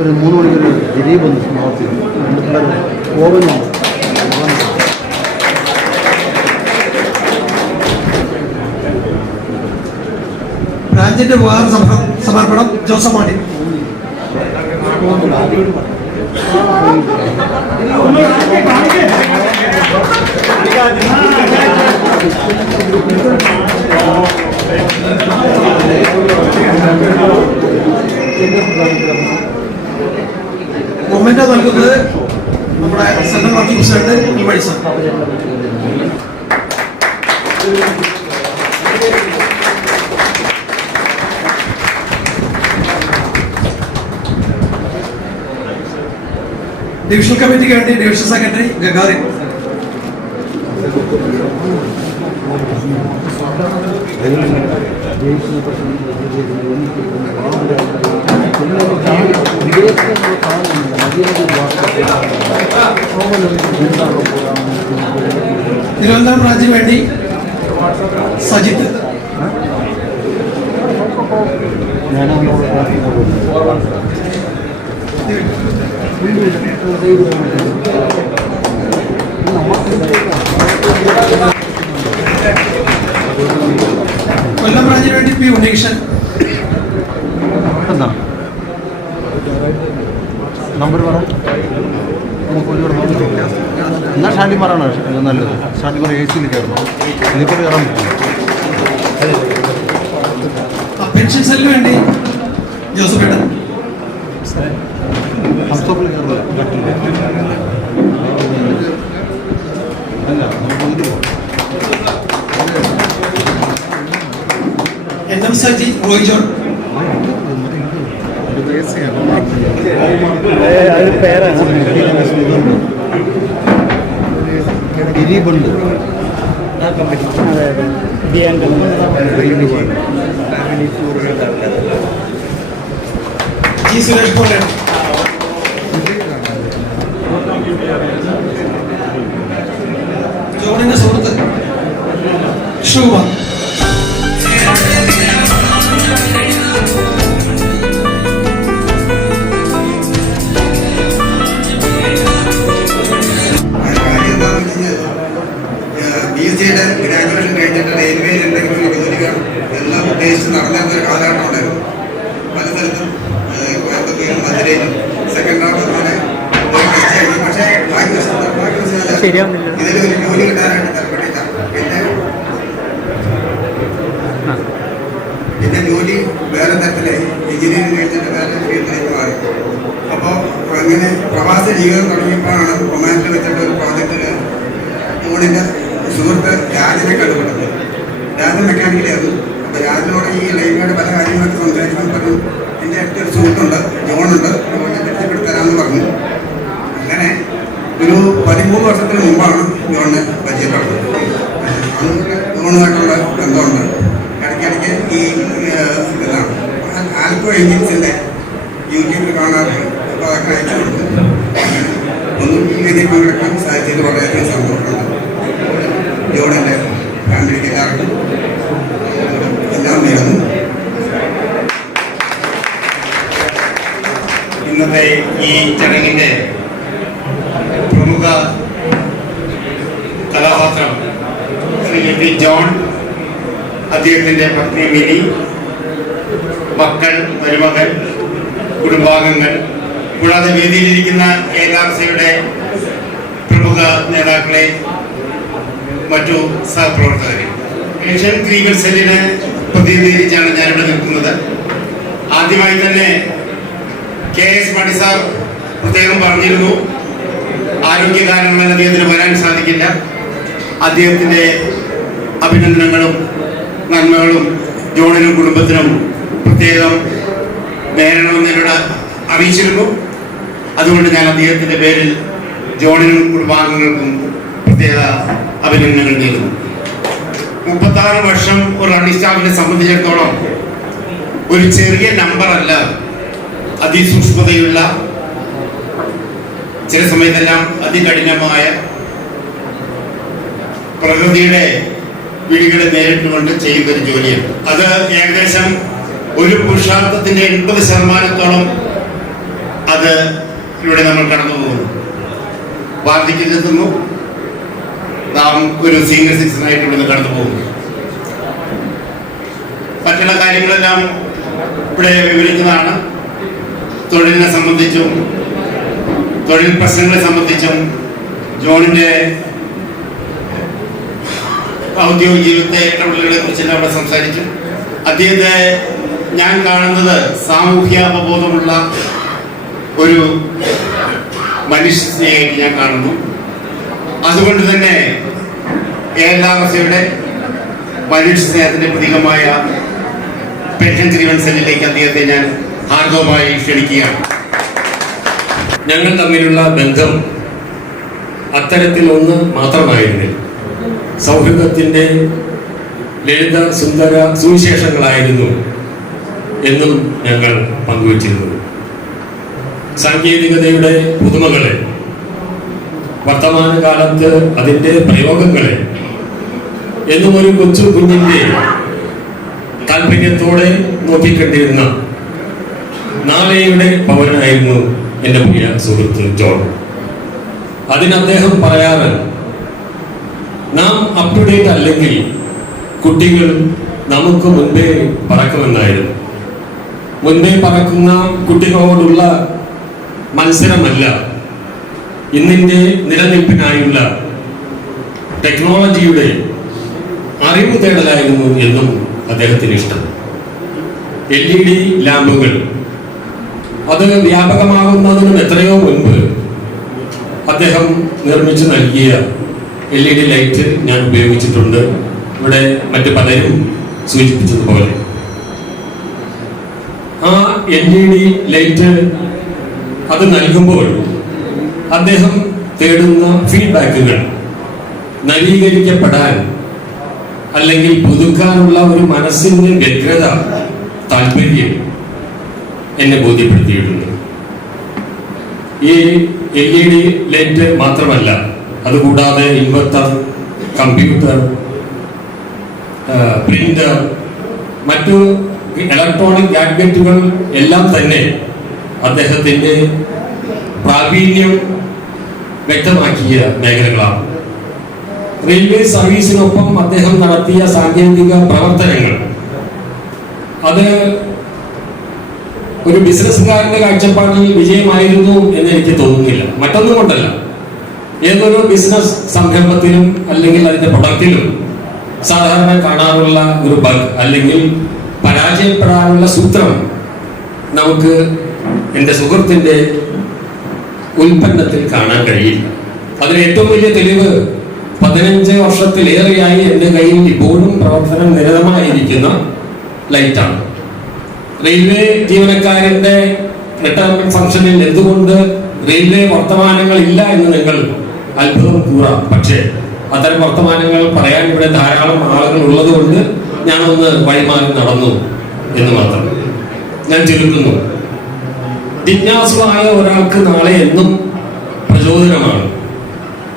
ഒരു 3 മണിക്കൊരു ദിലീപ് ഒന്ന് സമാപ്തി ഓവനാണ്. ബ്രാഞ്ചിന്റെ ഉപഹാര സമർപ്പണം ജോസഫ് മാണി. മൊമെന്റോ നൽകുന്നത് നമ്മുടെ സെൻട്രൽ വർക്കിംഗ് പ്രസിഡന്റ് ഈ വഴി സാർ. ഡിവിഷണൽ കമ്മിറ്റിക്ക് വേണ്ടി ഡിവിഷൻ സെക്രട്ടറി ഗഗാറിൻ. തിരുവനന്തപുരം ബ്രാഞ്ചിന് വേണ്ടി സജിത്ത്. കൊല്ലം ബ്രാഞ്ചിന് വേണ്ടി പി ഉണ്ണികൃഷ്ണൻ. എന്താ നമ്പർ പറ. എന്നാൽ ഷാൻഡിമാറാണ് നല്ലത്. ഷാൻഡിമാർ AC-യിൽ കയറണം. ഇതിപ്പോൾ കയറാൻ പറ്റില്ല. പെൻഷൻ സെല്ലിന് വേണ്ടി ജോസഫ് ഏട്ടൻ. ഹംസോപ്പിൽ കയറുന്നത് പറ്റില്ല. അല്ല നമുക്ക് ഇതിൽ പോകാം. NM Saji Roy John. ദിലീപുണ്ട്. ജി സുരേഷ് പോലെ. ജോണിന്റെ സുഹൃത്ത് ഷൂബ. ഗ്രാജുവേഷൻ കഴിഞ്ഞിട്ട് റെയിൽവേയിൽ എന്തെങ്കിലും ഒരു ജോലി വേണം എല്ലാം ഉദ്ദേശിച്ച് നടന്നിരുന്നൊരു കാലഘട്ടം ഉണ്ടായിരുന്നു. പല സ്ഥലത്തും കോയമ്പത്തൂരും മധുരയിലും സെക്കൻഡ് റൗണ്ട് അങ്ങനെ പക്ഷേ ഇതിലൊരു ജോലി കിട്ടാനായിട്ട് താല്പര്യമില്ല. പിന്നെ ജോലി വേറെ തരത്തിലായി. എഞ്ചിനീയറിംഗ് കഴിഞ്ഞിട്ട് വേറെ ഫീൽഡിലേക്ക് മാറി. അപ്പോൾ അങ്ങനെ പ്രവാസ ജീവിതം തുടങ്ങിയപ്പോഴാണ് ഒമാനിൽ വെച്ചിട്ട് ഒരു പ്രോജക്റ്റിൽ ജോണിൻ്റെ സുഹൃത്ത് രാജനെ കണ്ടുപിടുന്നത്. രാജൻ മെക്കാനിക്കലായിരുന്നു. അപ്പോൾ രാജനോട് ഈ ലൈബ്രറിയുടെ പല കാര്യങ്ങളൊക്കെ സംസാരിക്കുമ്പോൾ പറഞ്ഞു, എൻ്റെ അടുത്തൊരു സുഹൃത്തുണ്ട്, ജോണുണ്ട്, ജോണിനെ പരിചയപ്പെടുത്തരാമെന്ന് പറഞ്ഞു. അങ്ങനെ ഒരു 13 വർഷത്തിന് മുമ്പാണ് ജോണിനെ പരിചയപ്പെടുന്നത്. അന്ന് ജോണുമായിട്ടുള്ള ബന്ധമുണ്ട്. ഇടയ്ക്കിടയ്ക്ക് ഈ ഇതാണ് ആൽക്കോ എഞ്ചിൻസിൻ്റെ യൂട്യൂബിൽ കാണാറുണ്ട്. അപ്പോൾ അതൊക്കെ അയച്ചു കൊടുത്തു. ഒന്നും ഈ രീതിയിൽ പങ്കെടുക്കാൻ സാധിച്ചത് വളരെയധികം സന്തോഷമുണ്ട്. ജോണിൻ്റെ ഫാമിലിക്ക് എല്ലാവർക്കും എല്ലാം നേരുന്നു. ഇന്നത്തെ ഈ ചടങ്ങിൻ്റെ പ്രമുഖ കഥാപാത്രം ശ്രീ പി ജോൺ, അദ്ദേഹത്തിൻ്റെ പത്നി മിനി, മക്കൾ, മരുമകൾ, കുടുംബാംഗങ്ങൾ, കൂടാതെ വേദിയിലിരിക്കുന്ന ALRCയുടെ പ്രമുഖ നേതാക്കളെ, മറ്റു സഹപ്രവർത്തകരെ. ഏഷ്യൻ ക്രിക്കറ്റ് സെല്ലിനെ പ്രതിനിധീകരിച്ചാണ് ഞാനിവിടെ നിൽക്കുന്നത്. ആദ്യമായി തന്നെ KS മണി സാർ പ്രത്യേകം പറഞ്ഞിരുന്നു, ആരോഗ്യകാരണങ്ങൾ അദ്ദേഹത്തിന് വരാൻ സാധിക്കില്ല. അദ്ദേഹത്തിൻ്റെ അഭിനന്ദനങ്ങളും നന്മകളും ജോണിനും കുടുംബത്തിനും പ്രത്യേകം നേരണമെന്ന് എന്നോട് അറിയിച്ചിരുന്നു. അതുകൊണ്ട് ഞാൻ അദ്ദേഹത്തിൻ്റെ പേരിൽ ജോണിനും കുടുംബാംഗങ്ങൾക്കും പ്രത്യേക അഭിനന്ദനങ്ങൾ നേരുന്നു. 36 വർഷം ഒരു റണ്ണിംഗ് സ്റ്റാഫിനെ സംബന്ധിച്ചിടത്തോളം ഒരു ചെറിയ നമ്പറല്ല, അതിസൂക്ഷ്മതയുള്ള, ചില സമയത്തെല്ലാം അതികഠിനമായ പ്രകൃതിയുടെ വിളികളെ നേരിട്ടുകൊണ്ട് ചെയ്യുന്ന ഒരു ജോലിയാണ്. അത് ഏകദേശം ഒരു പുരുഷാർത്ഥത്തിന്റെ 80% അത് ഇവിടെ നമ്മൾ കടന്നു പോകുന്നു. വാർദ്ധക്യത്തിലെത്തുന്നു, നാം ഒരു സീനിയർ സിറ്റിസണായിട്ട് ഇവിടുന്ന് കടന്നു പോകുന്നു. മറ്റുള്ള കാര്യങ്ങളെല്ലാം ഇവിടെ വിവരിക്കുന്നതാണ്. തൊഴിലിനെ സംബന്ധിച്ചും തൊഴിൽ പ്രശ്നങ്ങളെ സംബന്ധിച്ചും ജോണിന്റെ ഔദ്യോഗിക ജീവിതത്തെ ഇടപെടലുകളെ കുറിച്ചെല്ലാം അവിടെ സംസാരിച്ചു. അദ്ദേഹത്തെ ഞാൻ കാണുന്നത് സാമൂഹ്യ അവബോധമുള്ള ഒരു മനുഷ്യസ്നേഹിയായിട്ട് ഞാൻ കാണുന്നു. അതുകൊണ്ട് തന്നെ കേരളാവസ്ഥയുടെ മനുഷ്യ സ്നേഹത്തിന്റെ പ്രതീകമായ പെൻഷൻ ജീവൻ സെല്ലിലേക്ക് അദ്ദേഹത്തെ ഞാൻ ഹാർദവമായി ക്ഷണിക്കുകയാണ്. ഞങ്ങൾ തമ്മിലുള്ള ബന്ധം അത്തരത്തിൽ ഒന്ന് മാത്രമായിരുന്നില്ല. സൗഹൃദത്തിൻ്റെ ലളിത സുന്ദര സുവിശേഷങ്ങളായിരുന്നു എന്നും ഞങ്ങൾ പങ്കുവച്ചിരുന്നത്. സാങ്കേതികതയുടെ പുതുമകളെ, വർത്തമാനകാലത്ത് അതിൻ്റെ പ്രയോഗങ്ങളെ എന്നും ഒരു കൊച്ചു കുഞ്ഞിൻ്റെ താല്പര്യത്തോടെ നോക്കിക്കണ്ടിരുന്ന നാളെയുടെ പൗരനായിരുന്നു എൻ്റെ പ്രിയ സുഹൃത്ത് ജോൺ. അതിന് അദ്ദേഹം പറയാറ്, നാം അപ് ടു ഡേറ്റ് അല്ലെങ്കിൽ കുട്ടികൾ നമുക്ക് മുൻപേ പറക്കുമെന്നായിരുന്നു. മുൻപേ പറക്കുന്ന കുട്ടികളോടുള്ള മത്സരമല്ല, ഇന്നിൻ്റെ നിലനിൽപ്പിനായുള്ള ടെക്നോളജിയുടെ അറിവ് തേടലായിരുന്നു എന്നും അദ്ദേഹത്തിന് ഇഷ്ടം. LED ലാമ്പുകൾ അത് വ്യാപകമാകുന്നതിനും എത്രയോ മുൻപ് അദ്ദേഹം നിർമ്മിച്ചു നൽകിയ LED ലൈറ്റ് ഞാൻ ഉപയോഗിച്ചിട്ടുണ്ട്. ഇവിടെ മറ്റു പലരും സൂചിപ്പിച്ചതുപോലെ ആ LED ലൈറ്റ് അത് നൽകുമ്പോൾ അദ്ദേഹം തേടുന്ന ഫീഡ്ബാക്കുകൾ നവീകരിക്കപ്പെടാൻ അല്ലെങ്കിൽ പുതുക്കാനുള്ള ഒരു മനസ്സിന്റെ വ്യഗ്രത, താല്പര്യം എന്നെ ബോധ്യപ്പെടുത്തിയിട്ടുണ്ട്. ഈ LED ലൈറ്റ് മാത്രമല്ല, അതുകൂടാതെ ഇൻവെർട്ടർ, കമ്പ്യൂട്ടർ, പ്രിന്റർ, മറ്റു ഇലക്ട്രോണിക് ഗാഡ്ജറ്റുകൾ എല്ലാം തന്നെ അദ്ദേഹത്തിൻ്റെ പ്രാവീണ്യം വ്യക്തമാക്കിയ മേഖലകളാണ്. റെയിൽവേ സർവീസിനൊപ്പം അദ്ദേഹം നടത്തിയ സാങ്കേതിക പ്രവർത്തനങ്ങൾ അത് ഒരു ബിസിനസ്സുകാരന്റെ കാഴ്ചപ്പാടിൽ വിജയമായിരുന്നു എന്ന് എനിക്ക് തോന്നുന്നില്ല. മറ്റൊന്നും കൊണ്ടല്ല, ഏതൊരു ബിസിനസ് സംരംഭത്തിലും അല്ലെങ്കിൽ അതിന്റെ പ്രൊഡക്റ്റിലും സാധാരണ കാണാറുള്ള ഒരു ബഗ് അല്ലെങ്കിൽ പരാജയപ്പെടാനുള്ള സൂത്രം നമുക്ക് എൻ്റെ സുഹൃത്തിൻ്റെ ഉൽപ്പന്നത്തിൽ കാണാൻ കഴിയില്ല. അതിന് ഏറ്റവും വലിയ തെളിവ് 15 വർഷത്തിലേറെയായി എൻ്റെ കയ്യിൽ ഇപ്പോഴും പ്രവർത്തനം നിരതമായിരിക്കുന്ന ലൈറ്റാണ്. റെയിൽവേ ജീവനക്കാരന്റെ റിട്ടയർമെന്റ് ഫംഗ്ഷനിൽ എന്തുകൊണ്ട് റെയിൽവേ വർത്തമാനങ്ങൾ ഇല്ല എന്ന് നിങ്ങൾ അത്ഭുതം കൂറാം. പക്ഷേ അത്തരം വർത്തമാനങ്ങൾ പറയാൻ ഇവിടെ ധാരാളം ആളുകൾ ഉള്ളത് കൊണ്ട് ഞാനൊന്ന് വഴിമാറി നടന്നു എന്ന് മാത്രം. ഞാൻ ചുരുക്കുന്നു, ജിജ്ഞാസുവായ ഒരാൾക്ക് നാളെ എന്നും പ്രചോദനമാണ്.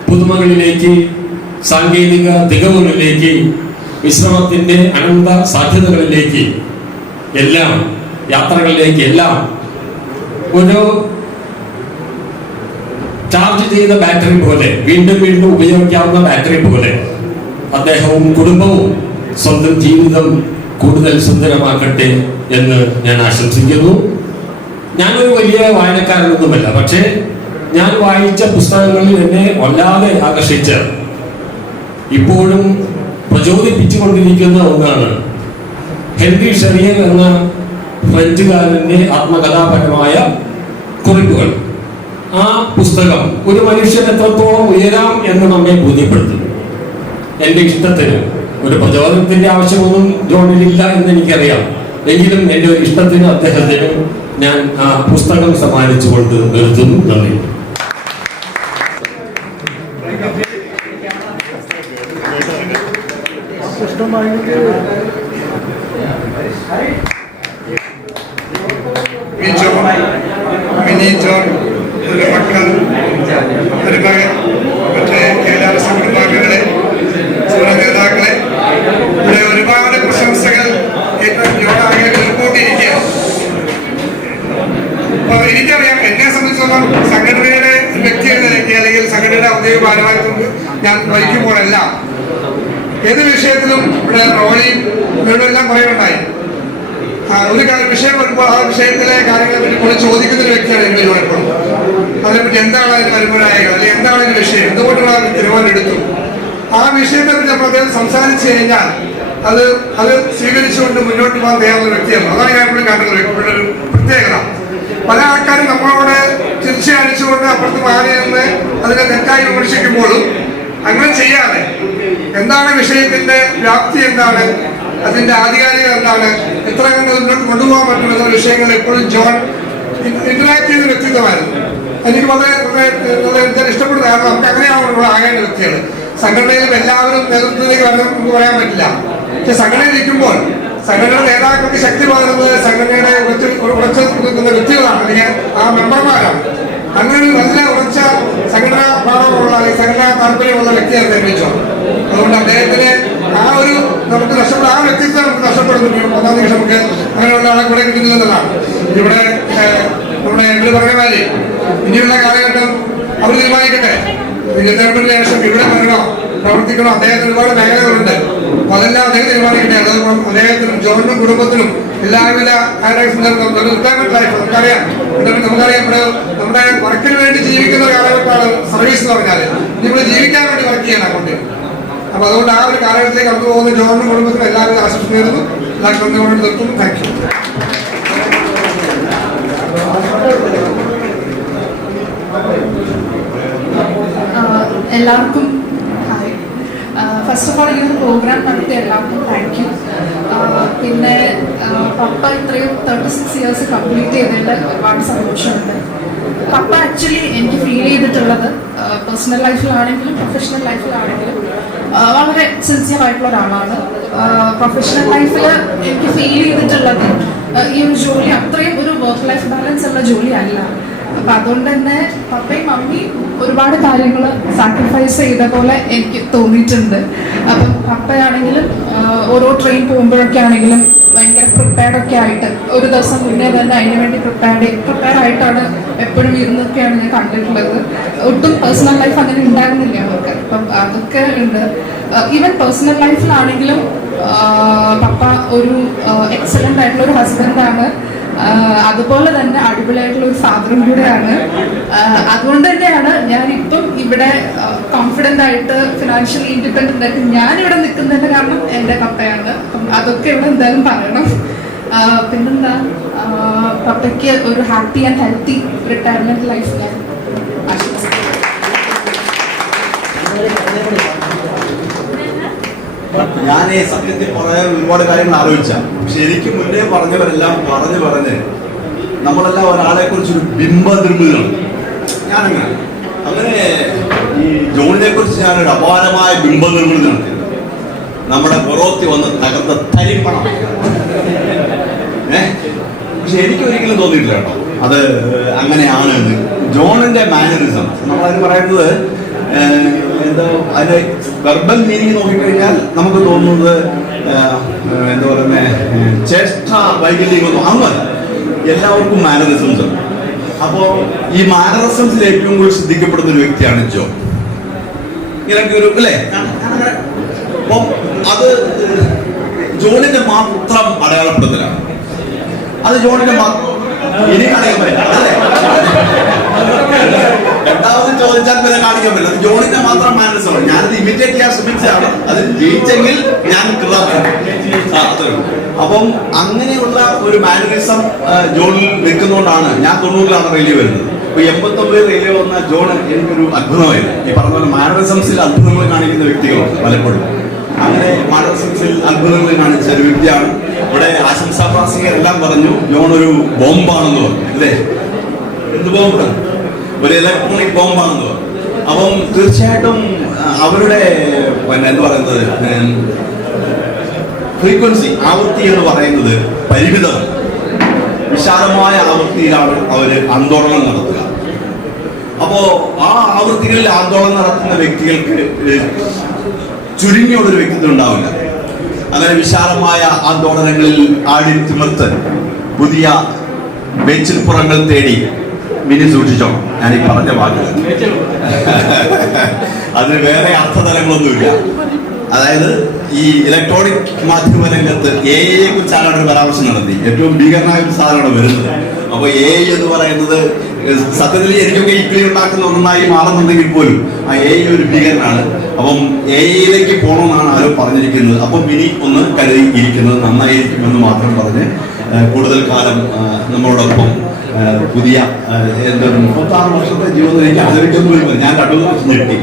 പുതുമകളിലേക്ക്, സാങ്കേതിക തികവുകളിലേക്ക്, വിശ്രമത്തിന്റെ അനന്ത സാധ്യതകളിലേക്ക് എല്ലാം, യാത്രകളിലേക്ക് എല്ലാം ഒരു ചാർജ് ചെയ്ത ബാറ്ററി പോലെ, വീണ്ടും വീണ്ടും ഉപയോഗിക്കാവുന്ന ബാറ്ററി പോലെ അദ്ദേഹവും കുടുംബവും സ്വന്തം ജീവിതം കൂടുതൽ സുന്ദരമാക്കട്ടെ എന്ന് ഞാൻ ആശംസിക്കുന്നു. ഞാനൊരു വലിയ വായനക്കാരനൊന്നുമല്ല, പക്ഷേ ഞാൻ വായിച്ച പുസ്തകങ്ങളിൽ എന്നെ വല്ലാതെ ആകർഷിച്ച, ഇപ്പോഴും പ്രചോദിപ്പിച്ചുകൊണ്ടിരിക്കുന്ന ഒന്നാണ് ഹെൻറി ഷെറിയൻ എന്ന ഫ്രഞ്ചുകാരന്റെ ആത്മകഥാപരമായ കുറിപ്പുകൾ. ആ പുസ്തകം ഒരു മനുഷ്യൻ എത്രത്തോളം ഉയരാം എന്ന് നമ്മെ ബോധ്യപ്പെടുത്തുന്നു. എൻ്റെ ഇഷ്ടത്തിന് ഒരു പ്രചോദനത്തിന്റെ ആവശ്യമൊന്നും ജോണിലില്ല എന്ന് എനിക്കറിയാം. എങ്കിലും എൻ്റെ ഒരു ഇഷ്ടത്തിന് അദ്ദേഹത്തിന് ഞാൻ ആ പുസ്തകം സമ്മാനിച്ചുകൊണ്ട് നിർത്തുന്നു. നന്ദി. ഇഷ്ടമായി വി ജോൺ, മിനി ജോൺ, ഒരു മക്കൾ, ഒരു മകൻ, മറ്റേ KLRS കുടുംബാംഗങ്ങളെ, സമര നേതാക്കളെ, ഇവിടെ ഒരുപാട് പ്രശംസകൾ ജോണാകെ ഉയർന്നുകൊണ്ടിരിക്കുക. അപ്പൊ എനിക്കറിയാം, എന്നെ സംബന്ധിച്ചിടത്തോളം സംഘടനയുടെ വ്യക്തി എന്ന നിലയ്ക്ക് അല്ലെങ്കിൽ സംഘടനയുടെ ഔദ്യോഗിക ഭാരവാഹിത്വം ഞാൻ വഹിക്കുമ്പോഴെല്ലാം ഏത് വിഷയത്തിലും ഇവിടെ റോളിയും വീടുമെല്ലാം കുറേ ഉണ്ടായി. ഒരു വിഷയം വരുമ്പോൾ ആ വിഷയത്തിലെ കാര്യങ്ങളെ പറ്റി കൂടുതൽ ചോദിക്കുന്ന ഒരു വ്യക്തിയാണ് എൻ്റെ എപ്പോഴും. അതിനെപ്പറ്റി എന്താണ് അതിന് വരുമ്പോഴായത്, അല്ലെങ്കിൽ എന്താണ് അതിന്റെ വിഷയം, എന്തുകൊണ്ടുള്ള തീരുമാനം എടുത്തു, ആ വിഷയത്തെ പറ്റി നമ്മൾ അദ്ദേഹം സംസാരിച്ചു കഴിഞ്ഞാൽ അത് സ്വീകരിച്ചുകൊണ്ട് മുന്നോട്ട് പോകാൻ തയ്യാറുള്ള വ്യക്തിയാണ്. അതാണ് ഞാൻ എപ്പോഴും കാണുന്നത് ഒരു പ്രത്യേകത. പല ആൾക്കാരും നമ്മളോട് ചിരിച്ച അടിച്ചുകൊണ്ട് അപ്പുറത്ത് മാറി നിന്ന് അതിനെ തെറ്റായി വിമർശിക്കുമ്പോഴും അങ്ങനെ ചെയ്യാതെ എന്താണ് വിഷയത്തിന്റെ വ്യാപ്തി, എന്താണ് അതിന്റെ ആധികാരികത, എന്താണ് എത്ര കണ്ട് മുന്നോട്ട് കൊണ്ടുപോകാൻ പറ്റുമെന്ന വിഷയങ്ങൾ എപ്പോഴും ജോൺ ഇന്ററാക്ട് ചെയ്ത വ്യക്തിത്വമായിരുന്നു. എനിക്ക് വളരെ ഇഷ്ടപ്പെടുന്ന, കാരണം നമുക്ക് അങ്ങനെയാണ് ഇവിടെ ആകേണ്ട വ്യക്തികൾ. സംഘടനയിലും എല്ലാവരും നേതൃത്വത്തിലേക്ക് വരണം നമുക്ക് പറയാൻ പറ്റില്ല. പക്ഷെ സംഘടനയിൽ നിൽക്കുമ്പോൾ സംഘടനയുടെ നേതാക്കൾക്ക് ശക്തി പകരുന്നത് സംഘടനയുടെ ഉറച്ച നിൽക്കുന്ന വ്യക്തികളാണ്, അല്ലെങ്കിൽ ആ മെമ്പർമാരാണ്. അങ്ങനെ ഒരു നല്ല ഉറച്ച സംഘടനാ ഭാവമുള്ള അല്ലെങ്കിൽ സംഘടനാ താല്പര്യമുള്ള വ്യക്തിയാണ് നിർമ്മിച്ചോ. അതുകൊണ്ട് അദ്ദേഹത്തിന് ആ ഒരു നമുക്ക് നഷ്ടപ്പെടുന്ന ആ വ്യക്തിത്വം നമുക്ക് നഷ്ടപ്പെടുന്നു. ഒന്നാം ദിവസം നമുക്ക് അങ്ങനെയുള്ള ആളെ കൂടെ കിട്ടുന്നതാണ്. ഇവിടെ നമ്മുടെ ഇവര് പറഞ്ഞ മാതിരി ഇനിയുള്ള കാലഘട്ടം അവർ തീരുമാനിക്കട്ടെ. തിരഞ്ഞെടുപ്പിന് ശേഷം ഇവിടെ വരണോ പ്രവർത്തിക്കണോ, അദ്ദേഹത്തിന് ഒരുപാട് മേഖലകളുണ്ട്. അപ്പൊ അതെല്ലാം അദ്ദേഹം തീരുമാനിക്കട്ടെ. അതോടൊപ്പം അദ്ദേഹത്തിനും ജോണിനും കുടുംബത്തിനും എല്ലാവിധ റിട്ടയർമെന്റ് ലൈഫ് നമുക്കറിയാം. ഇവിടെ നമ്മുടെ വർക്കിന് വേണ്ടി ജീവിക്കുന്ന കാലഘട്ടമാണ് സർവീസ് എന്ന് പറഞ്ഞാൽ. ഇവിടെ ജീവിക്കാൻ വേണ്ടി വർക്ക് ചെയ്യണം അങ്ങോട്ട്. അപ്പൊ അതുകൊണ്ട് ആ ഒരു കാലഘട്ടത്തിലേക്ക് കടന്നു പോകുന്ന ജോണിനും കുടുംബത്തിനും എല്ലാവരും ആശംസ നേരുന്നു. എല്ലാവർക്കും കൊണ്ട് നിർത്തുന്നു. Thank you. എല്ലാവർക്കും ഹായ്. ഫസ്റ്റ് ഓഫ് ഓൾ ഇങ്ങനെ പ്രോഗ്രാം നടത്തിയ എല്ലാവർക്കും താങ്ക് യു. പിന്നെ പപ്പ ഇത്രയും 36 ഇയേഴ്സ് കംപ്ലീറ്റ് ചെയ്തതിൽ ഒരുപാട് സന്തോഷമുണ്ട്. പപ്പ ആക്ച്വലി എനിക്ക് ഫീൽ ചെയ്തിട്ടുള്ളത് പേഴ്സണൽ ലൈഫിലാണെങ്കിലും പ്രൊഫഷണൽ ലൈഫിലാണെങ്കിലും വളരെ സിൻസിയർ ആയിട്ടുള്ള ഒരാളാണ്. പ്രൊഫഷണൽ ലൈഫിൽ എനിക്ക് ഫീൽ ചെയ്തിട്ടുള്ളത് ഈ ഒരു ജോലി അത്രയും ഒരു വർക്ക് ലൈഫ് ബാലൻസ് ഉള്ള ജോലി അല്ല. അപ്പം അതുകൊണ്ട് തന്നെ പപ്പയും മമ്മിയും ഒരുപാട് കാര്യങ്ങൾ സാക്രിഫൈസ് ചെയ്ത പോലെ എനിക്ക് തോന്നിയിട്ടുണ്ട്. അപ്പം പപ്പയാണെങ്കിലും ഓരോ ട്രെയിൻ പോകുമ്പോഴൊക്കെ ആണെങ്കിലും ഭയങ്കര പ്രിപ്പയർഡൊക്കെ ആയിട്ട് ഒരു ദിവസം മുന്നേ തന്നെ അതിന് വേണ്ടി പ്രിപ്പയർ ആയിട്ടാണ് എപ്പോഴും ഇരുന്നൊക്കെയാണ് ഞാൻ കണ്ടിട്ടുള്ളത്. ഒട്ടും പേഴ്സണൽ ലൈഫ് അങ്ങനെ ഉണ്ടായിരുന്നില്ല നമുക്ക്. അപ്പം അതൊക്കെ ഉണ്ട്. ഈവൻ പേഴ്സണൽ ലൈഫിലാണെങ്കിലും പപ്പ ഒരു എക്സലൻ്റ് ആയിട്ടുള്ള ഒരു ഹസ്ബൻഡാണ്. അതുപോലെ തന്നെ അടിപൊളിയായിട്ടുള്ള ഒരു ഫാദറും കൂടെയാണ്. അതുകൊണ്ട് തന്നെയാണ് ഞാനിപ്പം ഇവിടെ കോൺഫിഡൻ്റ് ആയിട്ട് ഫിനാൻഷ്യലി ഇൻഡിപെൻഡൻ്റ് ആയിട്ട് ഞാനിവിടെ നിൽക്കുന്നതിൻ്റെ കാരണം എൻ്റെ പപ്പയാണ്. അപ്പം അതൊക്കെ ഇവിടെ എന്തായാലും പറയണം. പിന്നെന്താ, പപ്പയ്ക്ക് ഒരു happy and healthy retirement life ഞാൻ ആശംസിക്കുന്നു. ഞാൻ ഈ സത്യത്തിൽ പറയാൻ ഒരുപാട് കാര്യങ്ങൾ ആലോചിച്ച, പക്ഷെ എനിക്ക് മുന്നേ പറഞ്ഞവരെല്ലാം പറഞ്ഞ് നമ്മളെല്ലാം ഒരാളെ കുറിച്ചൊരു ബിംബനിർമ്മിതമാണ്. അങ്ങനെ ഈ ജോണിനെ കുറിച്ച് ഞാനൊരു അപാരമായ ബിംബനിർമ്മിതി നടത്തിയത്. നമ്മുടെ പുറത്തി വന്ന് തകർത്ത തരിപ്പണം. പക്ഷെ എനിക്ക് ഒരിക്കലും തോന്നിയിട്ടില്ല കേട്ടോ അത് അങ്ങനെയാണ് എന്ന്. ജോണിന്റെ മാനറിസം നമ്മളതിന് പറയുന്നത് എന്താ, അതിന്റെ വെർബൽ മീനിങ് നോക്കിക്കഴിഞ്ഞാൽ നമുക്ക് തോന്നുന്നത് എന്താ പറയുന്നത്, ചേഷ്ട വൈകല്യമൊന്നും അങ്ങല്ല. എല്ലാവർക്കും മാനറിസംസ് ഉണ്ട്. അപ്പോ ഈ മാനറിസംസിൽ ഏറ്റവും കൂടുതൽ ശ്രദ്ധിക്കപ്പെടുന്ന ഒരു വ്യക്തിയാണ് ജോൺ. ഇങ്ങനെയൊക്കെ ഒരു അല്ലേ. അപ്പം അത് ജോണിന്റെ മാത്രം അടയാളപ്പെടുത്തലാണ്. അത് ജോണിന്റെ ഇനി കാണിക്കാൻ പറ്റില്ല അല്ലേ. രണ്ടാമത് ചോദിച്ചാൽ പിന്നെ കാണിക്കാൻ പറ്റില്ല. അത് ജോണിന്റെ മാത്രം മാനറിസമാണ്. ഞാനത് ഇമിറ്റേറ്റ് ചെയ്യാൻ ശ്രമിച്ചതാണ്. അത് ജയിച്ചെങ്കിൽ ഞാൻ അപ്പം അങ്ങനെയുള്ള ഒരു മാനറിസം ജോണിൽ നിൽക്കുന്നതുകൊണ്ടാണ് ഞാൻ 90-ലാണ് റെയിലേ വരുന്നത്. ഇപ്പൊ 89 റെയിലേ വന്ന ജോൺ എനിക്കൊരു അത്ഭുതമായിരുന്നു. ഈ പറഞ്ഞ പോലെ മാനറിസംസിൽ അത്ഭുതങ്ങൾ കാണിക്കുന്ന വ്യക്തികളാണ് പലപ്പോഴും. അങ്ങനെ മാനറിസംസിൽ അത്ഭുതങ്ങൾ കാണിച്ച ഒരു വ്യക്തിയാണ്. ഇവിടെ ആശംസാ പ്രാസംഗികർ എല്ലാം പറഞ്ഞു ജോൺ ഒരു ബോംബാണെന്ന് പറഞ്ഞു അല്ലേ. എന്ത് ബോംബ്? ഒരു ഇലക്ട്രോണിക് ബോംബാണെന്ന് പറഞ്ഞു. അപ്പം തീർച്ചയായിട്ടും അവരുടെ പിന്നെ എന്താ പറയുന്നത്, ഫ്രീക്വൻസി, ആവൃത്തി എന്ന് പറയുന്നത് പരിമിതമാണ്. വിശാലമായ ആവൃത്തിയിലാണ് അവർ ആന്തോളനം നടത്തുക. അപ്പോ ആ ആവൃത്തികളിൽ ആന്തോളനം നടത്തുന്ന വ്യക്തികൾക്ക് ചുരുങ്ങിയുള്ളൊരു വ്യക്തിത്വം ഉണ്ടാവില്ല. അങ്ങനെ വിശാലമായ ആന്തോളനങ്ങളിൽ ആടി തിമിർത്ത് പുതിയ വെച്ചിൽപ്പുറങ്ങൾ തേടി മിനി സൂക്ഷിച്ചോ. ഞാൻ ഈ പറഞ്ഞ വാക്കുകൾ അതിന് വേറെ അർത്ഥതലങ്ങളൊന്നുമില്ല. അതായത് ഈ ഇലക്ട്രോണിക് മാധ്യമ രംഗത്ത് AI കുറിച്ചാണ് ഒരു പരാമർശം നടത്തി. ഏറ്റവും ഭീകരമായ ഒരു സാധനമാണ് വരുന്നത്. അപ്പൊ AI എന്ന് പറയുന്നത് സത്യത്തിൽ എനിക്കൊക്കെ ഇക്ലി ഉണ്ടാക്കുന്ന ഒന്നായി മാറുന്നുണ്ടെങ്കിൽ പോലും ആ AI ഒരു ഭീകരനാണ്. അപ്പം AI പോകണമെന്നാണ് ആരോ പറഞ്ഞിരിക്കുന്നത്. അപ്പം മിനി ഒന്ന് കരുതി ഇരിക്കുന്നത് നന്നായിരിക്കുമെന്ന് മാത്രം പറഞ്ഞ് കൂടുതൽ കാലം നമ്മളോടൊപ്പം പുതിയ എന്താ 36 വർഷത്തെ ജീവിതം എനിക്ക് ആചരിക്കുന്നു. ഞാൻ 2 വർഷം ഞെട്ടി.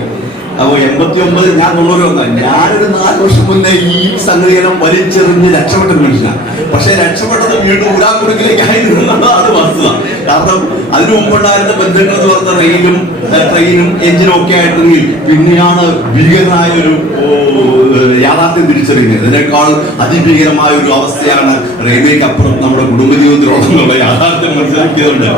അപ്പോൾ 89 ഞാൻ 91. ഞാനൊരു 4 വർഷം മുന്നേ ഈ സംഗതിയെല്ലാം വലിച്ചെറിഞ്ഞ് രക്ഷപ്പെട്ട മനുഷ്യനാണ്. പക്ഷെ രക്ഷപ്പെട്ടത് വീണ്ടും ഉടാക്കുടുക്കിലേക്കായിരുന്നു എന്നുള്ളതാണ് വസ്തുത. കാരണം അതിനു മുമ്പുണ്ടായിരുന്ന ബന്ധങ്ങൾ എന്ന് പറഞ്ഞ ട്രെയിനും എഞ്ചിനും ഒക്കെ ആയിട്ടെങ്കിൽ പിന്നെയാണ് ഭീകരമായ ഒരു യാഥാർത്ഥ്യം തിരിച്ചറിയുന്നത്. ഇതിനേക്കാൾ അതിഭീകരമായ ഒരു അവസ്ഥയാണ് റെയിൽവേക്ക് അപ്പുറം നമ്മുടെ കുടുംബജീവിതത്തിലുള്ള യാഥാർത്ഥ്യം മനസ്സിലാക്കിയതുണ്ട്.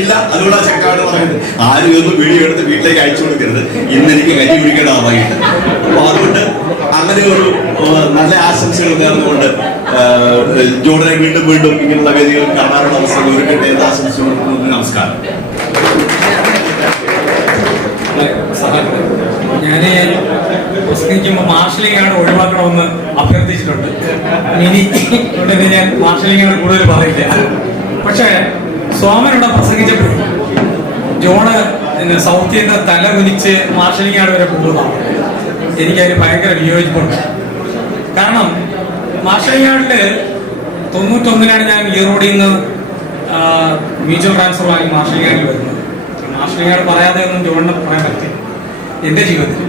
ഇല്ല, അതുകൂടെ ചക്കാട് പറയുന്നത് ആരും ഒന്നും വീഡിയോ എടുത്ത് വീട്ടിലേക്ക് അയച്ചു കൊടുക്കരുത്, ഇന്ന് എനിക്ക് കരി പിടിക്കേണ്ടതായിട്ട്. അപ്പൊ അതുകൊണ്ട് അങ്ങനെ ഒരു നല്ല ആശംസകൾ നേർന്നുകൊണ്ട് ജോണിനെ വീണ്ടും വീണ്ടും ഇങ്ങനെയുള്ള വേദികൾ കാണാനുള്ള അവസരം ഒരുക്കട്ടെ എന്ന് ആശംസിച്ചുകൊണ്ട് നമസ്കാരം. ഞാൻ പ്രസംഗിക്കുമ്പോൾ മാർഷലിംഗാണ് ഒഴിവാക്കണമെന്ന് അഭ്യർത്ഥിച്ചിട്ടുണ്ട്. ഇനി ഞാൻ മാർഷലിംഗാണ് കൂടുതൽ പറയില്ല. പക്ഷേ സോമനോട് പ്രസംഗിച്ചപ്പോൾ ജോണ് സൗത്തിൽ നിന്ന് തല കുനിച്ച് മാർഷലിംഗാണ് വരെ പോകുന്നതാണ്. എനിക്കതിന് ഭയങ്കര വിയോജിപ്പുണ്ട്. കാരണം മാർഷലിംഗാടില് 91 ഞാൻ ഈറോഡിൽ നിന്ന് മ്യൂച്വൽ ട്രാൻസ്ഫർ വാങ്ങി മാർഷലിംഗാടിൽ വരുന്നത്. മാർഷലിംഗാട് പറയാതെ ഒന്നും ജോണിനെ പറയാൻ പറ്റില്ല എൻ്റെ ജീവിതത്തിൽ.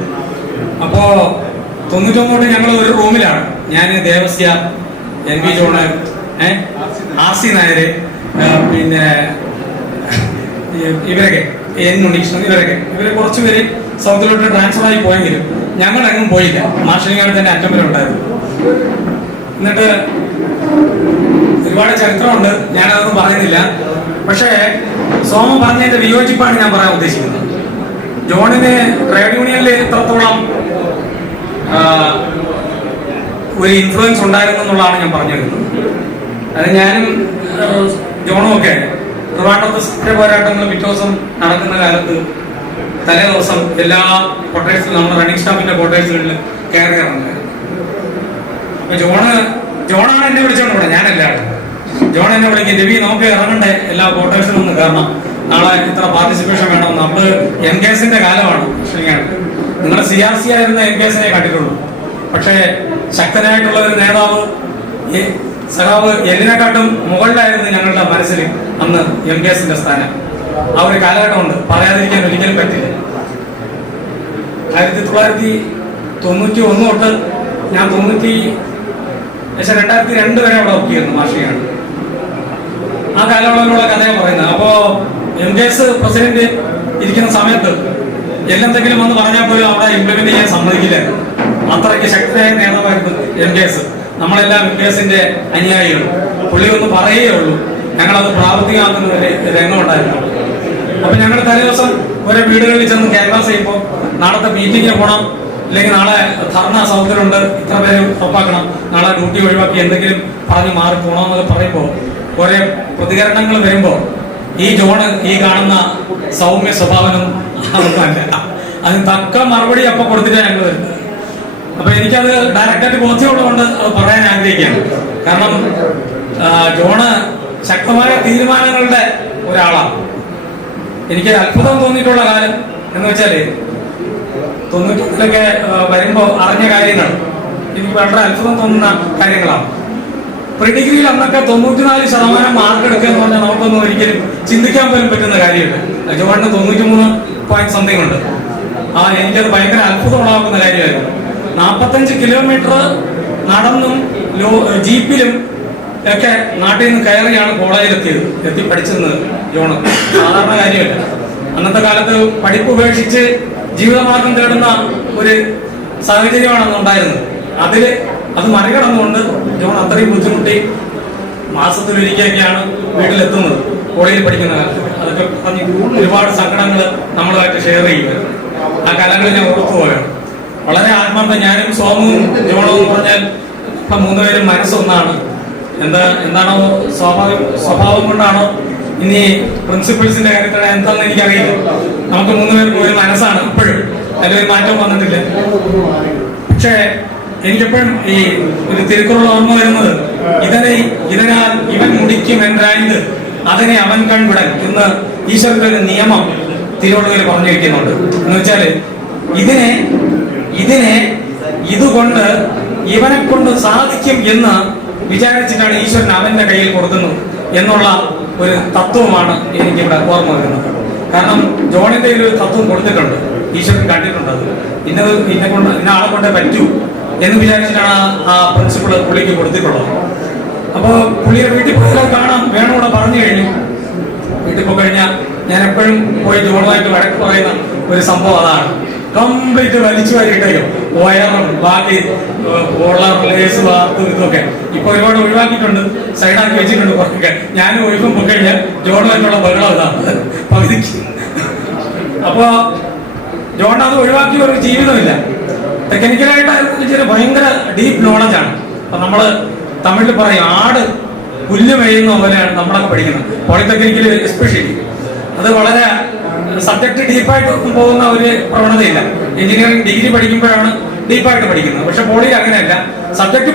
അപ്പോ 91 ഞങ്ങൾ ഒരു റൂമിലാണ്. ഞാൻ Devasya, NV John, RC Nair, പിന്നെ ഇവരൊക്കെ ഉണ്ണീഷ്ണൻ, ഇവരെ കുറച്ചുപേര് സൗത്തിലോട്ട് ട്രാൻസ്ഫർ ആയി പോയെങ്കിലും ഞങ്ങളെങ്ങും പോയില്ല. മാർഷലിംഗാട് തന്നെ അറ്റംബരമുണ്ടായിരുന്നു. എന്നിട്ട് ഒരുപാട് ചരിത്രമുണ്ട്, ഞാനതൊന്നും പറയുന്നില്ല. പക്ഷേ സോമ പറഞ്ഞതിന്റെ വിയോജിപ്പാണ് ഞാൻ പറയാൻ ഉദ്ദേശിക്കുന്നത്. ജോണിന് ട്രേഡ് യൂണിയനിൽ എത്രത്തോളം ഒരു ഇൻഫ്ലുവൻസ് ഉണ്ടായിരുന്നു എന്നുള്ളതാണ് ഞാൻ പറഞ്ഞിരുന്നത്. അത് ഞാനും ജോണും ഒക്കെ ട്രിവാൻഡ്രത്ത് സത്യ പോരാട്ടങ്ങളും പിറ്റേ ദിവസം നടക്കുന്ന കാലത്ത് തലേ ദിവസം എല്ലാ ക്വാർട്ടേഴ്സിലും നമ്മുടെ റണ്ണിംഗ് സ്റ്റാഫിന്റെ ക്വാർട്ടേഴ്സുകളിൽ കയറി ഇറങ്ങുന്നത്. അപ്പൊ ജോണാണ് എന്നെ വിളിച്ചോണ്ട് കൂടെ, ഞാനല്ലാണ്ട്. ജോൺ എന്നെ വിളിക്കും, രവി നമുക്ക് ഇറങ്ങണ്ടേ എല്ലാ ക്വാർട്ടേഴ്സിലും ഒന്ന്, കാരണം നാളെ ഇത്ര പാർട്ടിസിപ്പേഷൻ വേണമെന്ന്. നമ്മൾ MKSന്റെ കാലമാണ്. നിങ്ങളുടെ CRC ആയിരുന്ന MKSനെ കണ്ടിട്ടുള്ളൂ. പക്ഷേ ശക്തനായിട്ടുള്ള ഒരു നേതാവ് സഖാവ് എല്ലിനെക്കാട്ടും മുകളിലായിരുന്നു ഞങ്ങളുടെ മനസ്സിൽ അന്ന് MKSന്റെ സ്ഥാനം. ആ ഒരു കാലഘട്ടമുണ്ട്, പറയാതിരിക്കാൻ ഒരിക്കലും പറ്റില്ല. 1991 തൊട്ട് ഞാൻ 2002 വരെ അവിടെ ഒക്കെയായിരുന്നു മാഷിയാണ്. ആ കാലയളവിലുള്ള കഥയാണ് പറയുന്നത്. അപ്പോ MKS പ്രസിഡന്റ് ഇരിക്കുന്ന സമയത്ത് എന്തെങ്കിലും വന്ന് പറഞ്ഞാൽ പോലും അവിടെ ഇംപ്ലിമെന്റ് ചെയ്യാൻ സമ്മതിക്കില്ലായിരുന്നു. അത്രയ്ക്ക് ശക്തനായ നേതാവായിരുന്നു MKS. നമ്മളെല്ലാം MKSന്റെ അനുയായികൾ. പുള്ളി ഒന്ന് പറയുകയേ ഉള്ളൂ, ഞങ്ങളത് പ്രാവർത്തികമാക്കുന്ന ഒരു രംഗമുണ്ടായിരുന്നു. അപ്പൊ ഞങ്ങൾ തലേദിവസം ഓരോ വീടുകളിൽ ചെന്ന് ക്യാൻവാസ് ചെയ്യുമ്പോൾ നാളത്തെ മീറ്റിങ്ങിന് പോകണം, അല്ലെങ്കിൽ നാളെ ധർണ സൗകര്യമുണ്ട്, ഇത്ര പേര് ഉറപ്പാക്കണം, നാളെ ഡ്യൂട്ടി ഒഴിവാക്കി എന്തെങ്കിലും പറഞ്ഞ് മാറി പോകണമെന്നൊക്കെ പറയുമ്പോൾ കുറെ പ്രതികരണങ്ങൾ വരുമ്പോൾ ഈ ജോണ് ഈ കാണുന്ന സൗമ്യ സ്വഭാവനും അതൊന്നുമല്ല. അതിന് തക്ക മറുപടി അപ്പൊ കൊടുത്തിട്ടാണ് ഞങ്ങൾ വരുന്നത്. അപ്പൊ എനിക്കത് ഡയറക്റ്റായിട്ട് ബോധ്യമുള്ളതുകൊണ്ട് അത് പറയാൻ ആഗ്രഹിക്കുകയാണ്. കാരണം ജോണ് ശക്തമായ തീരുമാനങ്ങളുടെ ഒരാളാണ്. എനിക്കൊരു അത്ഭുതം തോന്നിയിട്ടുള്ള കാലം എന്ന് വെച്ചാല് 91 വരുമ്പോ അറിഞ്ഞ കാര്യങ്ങൾ എനിക്ക് വളരെ അത്ഭുതം തോന്നുന്ന കാര്യങ്ങളാണ്. പ്രീ ഡിഗ്രിയിൽ അന്നൊക്കെ 94% മാർക്ക് എടുക്കുക എന്ന് പറഞ്ഞാൽ നമുക്കൊന്നും ഒരിക്കലും ചിന്തിക്കാൻ പോലും പറ്റുന്ന കാര്യമില്ല. ജോണിന് 93 ഉണ്ട്. എനിക്കത് ഭയങ്കര അത്ഭുതം ഉളവാക്കുന്ന കാര്യമായിരുന്നു. 45 കിലോമീറ്റർ നടന്നും ജീപ്പിലും ഒക്കെ നാട്ടിൽ നിന്ന് കയറിയാണ് കോളേജിലെത്തിയത്, എത്തി പഠിച്ചിരുന്നത് ജോണ്. സാധാരണ കാര്യമല്ല. അന്നത്തെ കാലത്ത് പഠിപ്പ് ഉപേക്ഷിച്ച് ജീവിതമാർഗം തേടുന്ന ഒരു സാഹചര്യമാണ് അന്ന് ഉണ്ടായിരുന്നത്. അത് മറികടന്നുകൊണ്ട് ജോൺ അത്രയും ബുദ്ധിമുട്ടി മാസത്തിലൊരിക്കലൊക്കെയാണ് വീട്ടിലെത്തുന്നത് കോളേജിൽ പഠിക്കുന്ന കാലത്ത്. അതൊക്കെ പറഞ്ഞ് ഒരുപാട് സങ്കടങ്ങൾ നമ്മളുമായിട്ട് ഷെയർ ചെയ്യുന്നത് ആ കാലങ്ങളിൽ ഞാൻ ഓർത്തു പോവുകയാണ്. വളരെ ആത്മാർത്ഥം. ഞാനും സോമും ജോണോ എന്ന് പറഞ്ഞാൽ ഇപ്പം 3 പേരും മനസ്സൊന്നാണ്. എന്താണോ സ്വഭാവം കൊണ്ടാണോ ഇനി പ്രിൻസിപ്പിൾസിന്റെ കാര്യത്തിൽ എന്താണെന്ന് എനിക്കറിയില്ല. നമുക്ക് 3 പേർക്കും ഒരു മനസ്സാണ് ഇപ്പോഴും, അതിലൊരു മാറ്റം വന്നിട്ടില്ല. പക്ഷേ എനിക്കെപ്പോഴും ഈ ഒരു തിരുക്കുറൾ ഓർമ്മ വരുന്നത്, ഇതിനാൽ ഇവൻ മുടിക്കും എന്റായത് അതിനെ അവൻ കൺവിടൻ എന്ന് ഈശ്വരന്റെ ഒരു നിയമം തിരുവള്ളുവിൽ പറഞ്ഞു വയ്ക്കുന്നുണ്ട്. എന്ന് വെച്ചാല് ഇതിനെ ഇതുകൊണ്ട് ഇവനെ കൊണ്ട് സാധിക്കും എന്ന് വിചാരിച്ചിട്ടാണ് ഈശ്വരൻ അവന്റെ കയ്യിൽ കൊടുക്കുന്നത് എന്നുള്ള ഒരു തത്വമാണ് എനിക്കിവിടെ ഓർമ്മ വരുന്നത്. കാരണം ജോണിന്റെ ഒരു തത്വം കൊടുത്തിട്ടുണ്ട്, ഈശ്വരൻ കണ്ടിട്ടുണ്ട്. അത് ഇന്ന ആളെ കൊണ്ടേ പറ്റൂ എന്ന് വിചാരിച്ചിട്ടാണ് ആ പ്രിൻസിപ്പിൾ പുള്ളിക്ക് കൊടുത്തിട്ടുള്ളത്. അപ്പോൾ പുള്ളിയുടെ വീട്ടിൽ പോയാൽ കാണാം, വേണോടെ പറഞ്ഞു കഴിഞ്ഞു. വീട്ടിൽ പോയി കഴിഞ്ഞാൽ ഞാൻ എപ്പോഴും പോയി ജോണുമായിട്ട് വഴക്ക് പറയുന്ന ഒരു സംഭവം അതാണ്. കംപ്ലീറ്റ് വലിച്ചു വാരിയിട്ടേക്കും, വയറും ബാക്കി ഉള്ള ലേസ് വാർത്തും ഇതൊക്കെ ഇപ്പൊ ഒരുപാട് ഒഴിവാക്കിയിട്ടുണ്ട്, സൈഡാക്കി വെച്ചിട്ടുണ്ട് കുറച്ചൊക്കെ. ഞാനും ഒഴിവും പോയി കഴിഞ്ഞാൽ ജോണുമായിട്ടുള്ള ബഹളം ഇതാണ് പകുതിക്ക്. അപ്പോ ജോൺ അത് ഒഴിവാക്കിയ ഒരു ജീവിതമില്ല. ടെക്നിക്കലായിട്ട് ഭയങ്കര ഡീപ്പ് നോളജാണ്. അപ്പൊ നമ്മള് തമിഴിൽ പറയും ആട് പുല്ല് മേയുന്ന പോലെയാണ് നമ്മളൊക്കെ പഠിക്കുന്നത്, പോളിടെക്നിക്കിൽ എസ്പെഷ്യലി. അത് വളരെ സബ്ജക്ട് ഡീപ്പായിട്ട് പോകുന്ന ഒരു പ്രവണതയില്ല. എഞ്ചിനീയറിംഗ് ഡിഗ്രി പഠിക്കുമ്പോഴാണ് ഡീപ്പായിട്ട് പഠിക്കുന്നത്. പക്ഷെ പോളിയിൽ അങ്ങനെയല്ല, സബ്ജക്ട്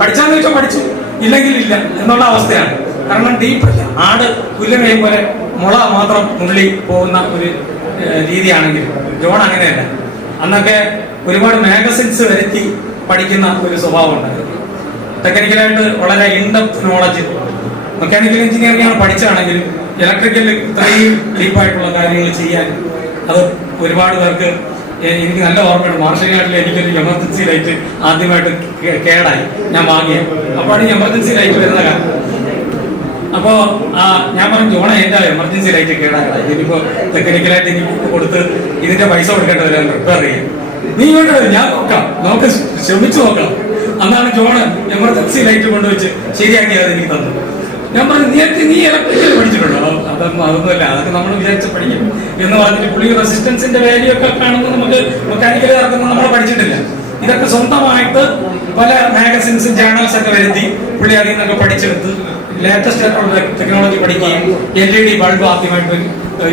പഠിച്ചാന്ന് വെച്ചാൽ പഠിച്ചു, ഇല്ലെങ്കിൽ ഇല്ല എന്നുള്ള അവസ്ഥയാണ്. കാരണം ഡീപ്പല്ല. ആട് പുല്ല് മേയും പോലെ മുള മാത്രം നുള്ളി പോകുന്ന ഒരു രീതിയാണെങ്കിൽ ജോൺ അങ്ങനെയല്ല. അന്നൊക്കെ ഒരുപാട് മാഗസിൻസ് വരുത്തി പഠിക്കുന്ന ഒരു സ്വഭാവം ഉണ്ടായിരുന്നു. ടെക്നിക്കലായിട്ട് വളരെ ഇൻഡെപ്ത് നോളജ്. മെക്കാനിക്കൽ എഞ്ചിനീയറിംഗ് ആണ് പഠിച്ചാണെങ്കിൽ ഇലക്ട്രിക്കൽ ഇത്രയും ഡീപ്പായിട്ടുള്ള കാര്യങ്ങൾ ചെയ്യാൻ അത് ഒരുപാട് പേർക്ക് എനിക്ക് നല്ല ഓർമ്മയുണ്ട്. മാർഷൽ ആർട്ടിൽ എനിക്കൊരു എമർജൻസി ലൈറ്റ് ആദ്യമായിട്ട് കേടായി, ഞാൻ വാങ്ങിയ അപ്പോഴാണ് ഈ എമർജൻസി ലൈറ്റ് വരുന്ന കാലം. അപ്പോ ഞാൻ പറഞ്ഞു ജോണ എന്റെ എമർജൻസി ലൈറ്റ് കേടായി, ഇനിയിപ്പോ ടെക്നിക്കലായിട്ട് എനിക്ക് കൊടുത്ത് ഇതിന്റെ പൈസ കൊടുക്കേണ്ട വരാൻ റിപ്പയർ ചെയ്യാം. നീ വേണ്ട, ഞാൻ നോക്കാം, നമുക്ക് ശ്രമിച്ചു നോക്കാം. അന്നാണ് ജോണ് എമർജൻസി ലൈറ്റ് കൊണ്ടുവച്ച് ശരിയാക്കി അത് എനിക്ക് തന്നു. ഞാൻ പറഞ്ഞു നീ ഇലക്ട്രിക്കൽ പഠിച്ചിട്ടുണ്ടോ? അതൊന്നുമല്ല, അതൊക്കെ നമ്മൾ വിചാരിച്ച് പഠിക്കും എന്ന് പറഞ്ഞിട്ട് പുള്ളി റെസിസ്റ്റൻസിന്റെ വാല്യൂ ഒക്കെ കാണുമ്പോൾ നമുക്ക് മെക്കാനിക്കൽ ഇറക്കുന്നത് നമ്മൾ പഠിച്ചിട്ടില്ല. ഇതൊക്കെ സ്വന്തമായിട്ട് പല മാഗസിൻസും ജേണൽസ് ഒക്കെ വരുത്തി പുള്ളി അതിൽ നിന്നൊക്കെ പഠിച്ചെടുത്ത് ലേറ്റസ്റ്റ് ആയിട്ടുള്ള ടെക്നോളജി പഠിക്കുകയും LED ബൾബ് ആദ്യമായിട്ട്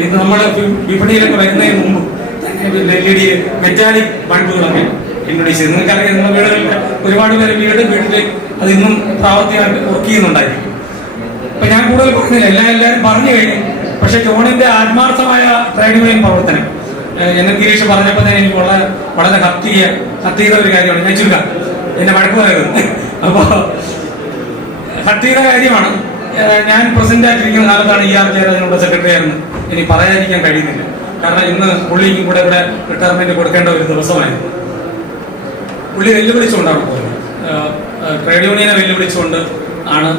ഇത് നമ്മുടെ വിപണിയിലൊക്കെ വരുന്നതിന് മുമ്പ് LED മെറ്റാലിക് ബൾബുകളൊക്കെ ഇൻട്രൊഡ്യൂസ് ചെയ്തു. നിങ്ങൾക്കറിയാം, നമ്മുടെ വീടുകളിൽ ഒരുപാട് പേര് വീട്ടിൽ അത് ഇന്നും പ്രാവർത്തികമായിട്ട് വർക്ക് ചെയ്യുന്നുണ്ടായിരിക്കും. അപ്പൊ ഞാൻ കൂടുതൽ പറഞ്ഞില്ല, എല്ലാവരും പറഞ്ഞു കഴിഞ്ഞു. പക്ഷെ ജോണിന്റെ ആത്മാർത്ഥമായ ട്രേഡ് യൂണിയൻ പ്രവർത്തനം എന്നെ ഗിരീഷ് പറഞ്ഞപ്പോൾ തന്നെ എനിക്ക് വളരെ ഹർട്ട് ചെയ്ത ഒരു കാര്യമാണ്. ഞാൻ ചുരുക്കാം, എന്നെ വഴക്ക് പറയരുത്. അപ്പൊ ഹർട്ട് ചെയ്ത കാര്യമാണ്. ഞാൻ പ്രസിഡന്റ് ആയിട്ടിരിക്കുന്ന കാലത്താണ് ER ജയരാജനോട് സെക്രട്ടറി ആയിരുന്നു. ഇനി പറയാതിരിക്കാൻ കഴിയുന്നില്ല, കാരണം ഇന്ന് പുള്ളിക്കും കൂടെ ഇവിടെ റിട്ടയർമെന്റ് കൊടുക്കേണ്ട ഒരു ദിവസമായിരുന്നു. പുള്ളി വെല്ലുവിളിച്ചുകൊണ്ടാണ് പോകുന്നത്, ട്രേഡ് യൂണിയനെ വെല്ലുവിളിച്ചുകൊണ്ട് ആണ്.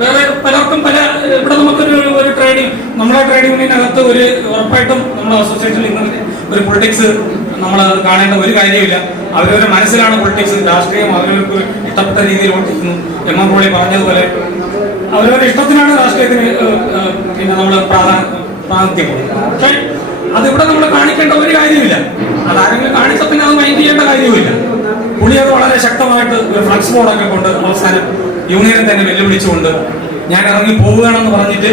വേറെ പലർക്കും ഇവിടെ നമുക്കൊരു നമ്മുടെ ട്രേഡ് യൂണിയനകത്ത് ഒരു ഉറപ്പായിട്ടും നമ്മുടെ അസോസിയേഷനിൽ ഇന്ന് ഒരു പൊളിറ്റിക്സ് നമ്മൾ കാണേണ്ട ഒരു കാര്യമില്ല. അവരവരുടെ മനസ്സിലാണ് പൊളിറ്റിക്സ്, രാഷ്ട്രീയം അവരവർക്ക് ഇഷ്ടപ്പെട്ട രീതിയിൽ ഓട്ടിക്കുന്നു. എം എം പോളി പറഞ്ഞതുപോലെ അവരവരുടെ ഇഷ്ടത്തിനാണ് രാഷ്ട്രീയത്തിന് പിന്നെ നമ്മൾ പ്രാതിനിധ്യം. പക്ഷെ അതിവിടെ നമ്മൾ കാണിക്കേണ്ട ഒരു കാര്യമില്ല. അതാരെങ്കിലും കാണിച്ച പിന്നെ അത് മൈൻഡ് ചെയ്യേണ്ട കാര്യവുമില്ല. പുള്ളി അത് വളരെ ശക്തമായിട്ട് ഒരു ഫ്ലക്സ് ബോർഡൊക്കെ കൊണ്ട് അവസാനം യൂണിയനെ തന്നെ വെല്ലുവിളിച്ചുകൊണ്ട് ഞാൻ ഇറങ്ങി പോവുകയാണെന്ന് പറഞ്ഞിട്ട്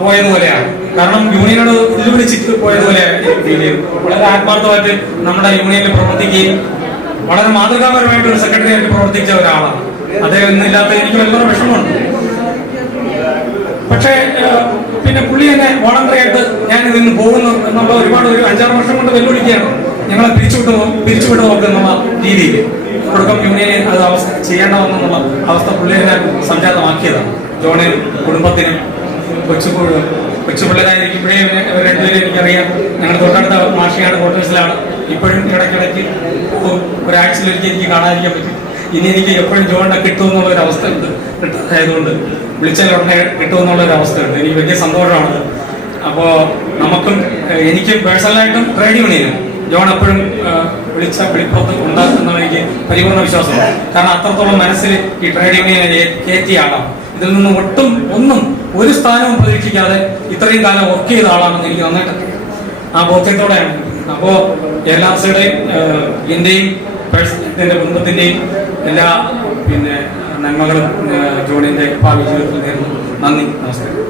പോയതുപോലെയാണ്. കാരണം യൂണിയനോട് വെല്ലുവിളിച്ചിട്ട് പോയതുപോലെയാണ് ഫീൽ ചെയ്തു. വളരെ ആത്മാർത്ഥമായിട്ട് നമ്മുടെ യൂണിയനിൽ പ്രവർത്തിക്കുകയും വളരെ മാതൃകാപരമായിട്ട് ഒരു സെക്രട്ടറി ആയിട്ട് പ്രവർത്തിച്ച ഒരാളാണ് അദ്ദേഹം. ഇന്നില്ലാത്ത എനിക്ക് വളരെ വിഷമമുണ്ട്. പക്ഷേ പിന്നെ പുള്ളി തന്നെ വോളണ്ടറി ആയിട്ട് ഞാൻ ഇതിന് പോകുന്നു എന്നുള്ള ഒരുപാട് ഒരു 5-6 വർഷം കൊണ്ട് വെല്ലുവിളിക്കുകയാണ്. ഞങ്ങളെ പിരിച്ചുവിട്ട് നോക്കുന്നുള്ള രീതിയിൽ ഒടുക്കം യൂണിയനെ അത് അവസ്ഥ ചെയ്യേണ്ട വന്നെന്നുള്ള അവസ്ഥ പുള്ളിയെ സംജാതമാക്കിയതാണ്. ജോണിനും കുടുംബത്തിനും കൊച്ചു പിള്ളേരായിരിക്കുമ്പോഴേ രണ്ടുപേരും എനിക്കറിയാം. ഞങ്ങൾ തൊട്ടടുത്ത മാഷിയാണ്, ക്വാർട്ടേഴ്സിലാണ്. ഇപ്പോഴും ഇടയ്ക്കിടയ്ക്ക് ഒരാഴ്ചയിലൊരിക്കൽ എനിക്ക് കാണാതിരിക്കാൻ പറ്റും. ഇനി എനിക്ക് എപ്പോഴും ജോണിനെ കിട്ടുമെന്നുള്ള ഒരു അവസ്ഥ ഉണ്ട്. കിട്ടാത്തതുകൊണ്ട് വിളിച്ചാൽ ഉടനെ കിട്ടുമെന്നുള്ളൊരു അവസ്ഥയുണ്ട്. എനിക്ക് വലിയ സന്തോഷമാണ്. അപ്പോൾ എനിക്കും പേഴ്സണലായിട്ടും ട്രേഡ് യൂണിയനും ജോൺ എപ്പോഴും വിളിപ്പുറത്ത് ഉണ്ടാക്കുന്ന എനിക്ക് പരിപൂർണ്ണ വിശ്വാസമാണ്. കാരണം അത്രത്തോളം മനസ്സിൽ ഈ ട്രേഡ് യൂണിയനെ കയറ്റിയ ആളാണ്. ഇതിൽ നിന്ന് ഒന്നും ഒരു സ്ഥാനവും പ്രതീക്ഷിക്കാതെ ഇത്രയും കാലം വർക്ക് ചെയ്ത ആളാണെന്ന് എനിക്ക് നന്നായിട്ട് ആ ബോധ്യത്തോടെയാണ്. അപ്പോൾ എല്ലാവരുടെയും എന്റെയും എന്റെ കുടുംബത്തിന്റെയും എല്ലാ നന്മകളും ജോണിന്റെ ഭാവി ജീവിതത്തിൽ നേരുന്നു. നന്ദി, നമസ്കാരം.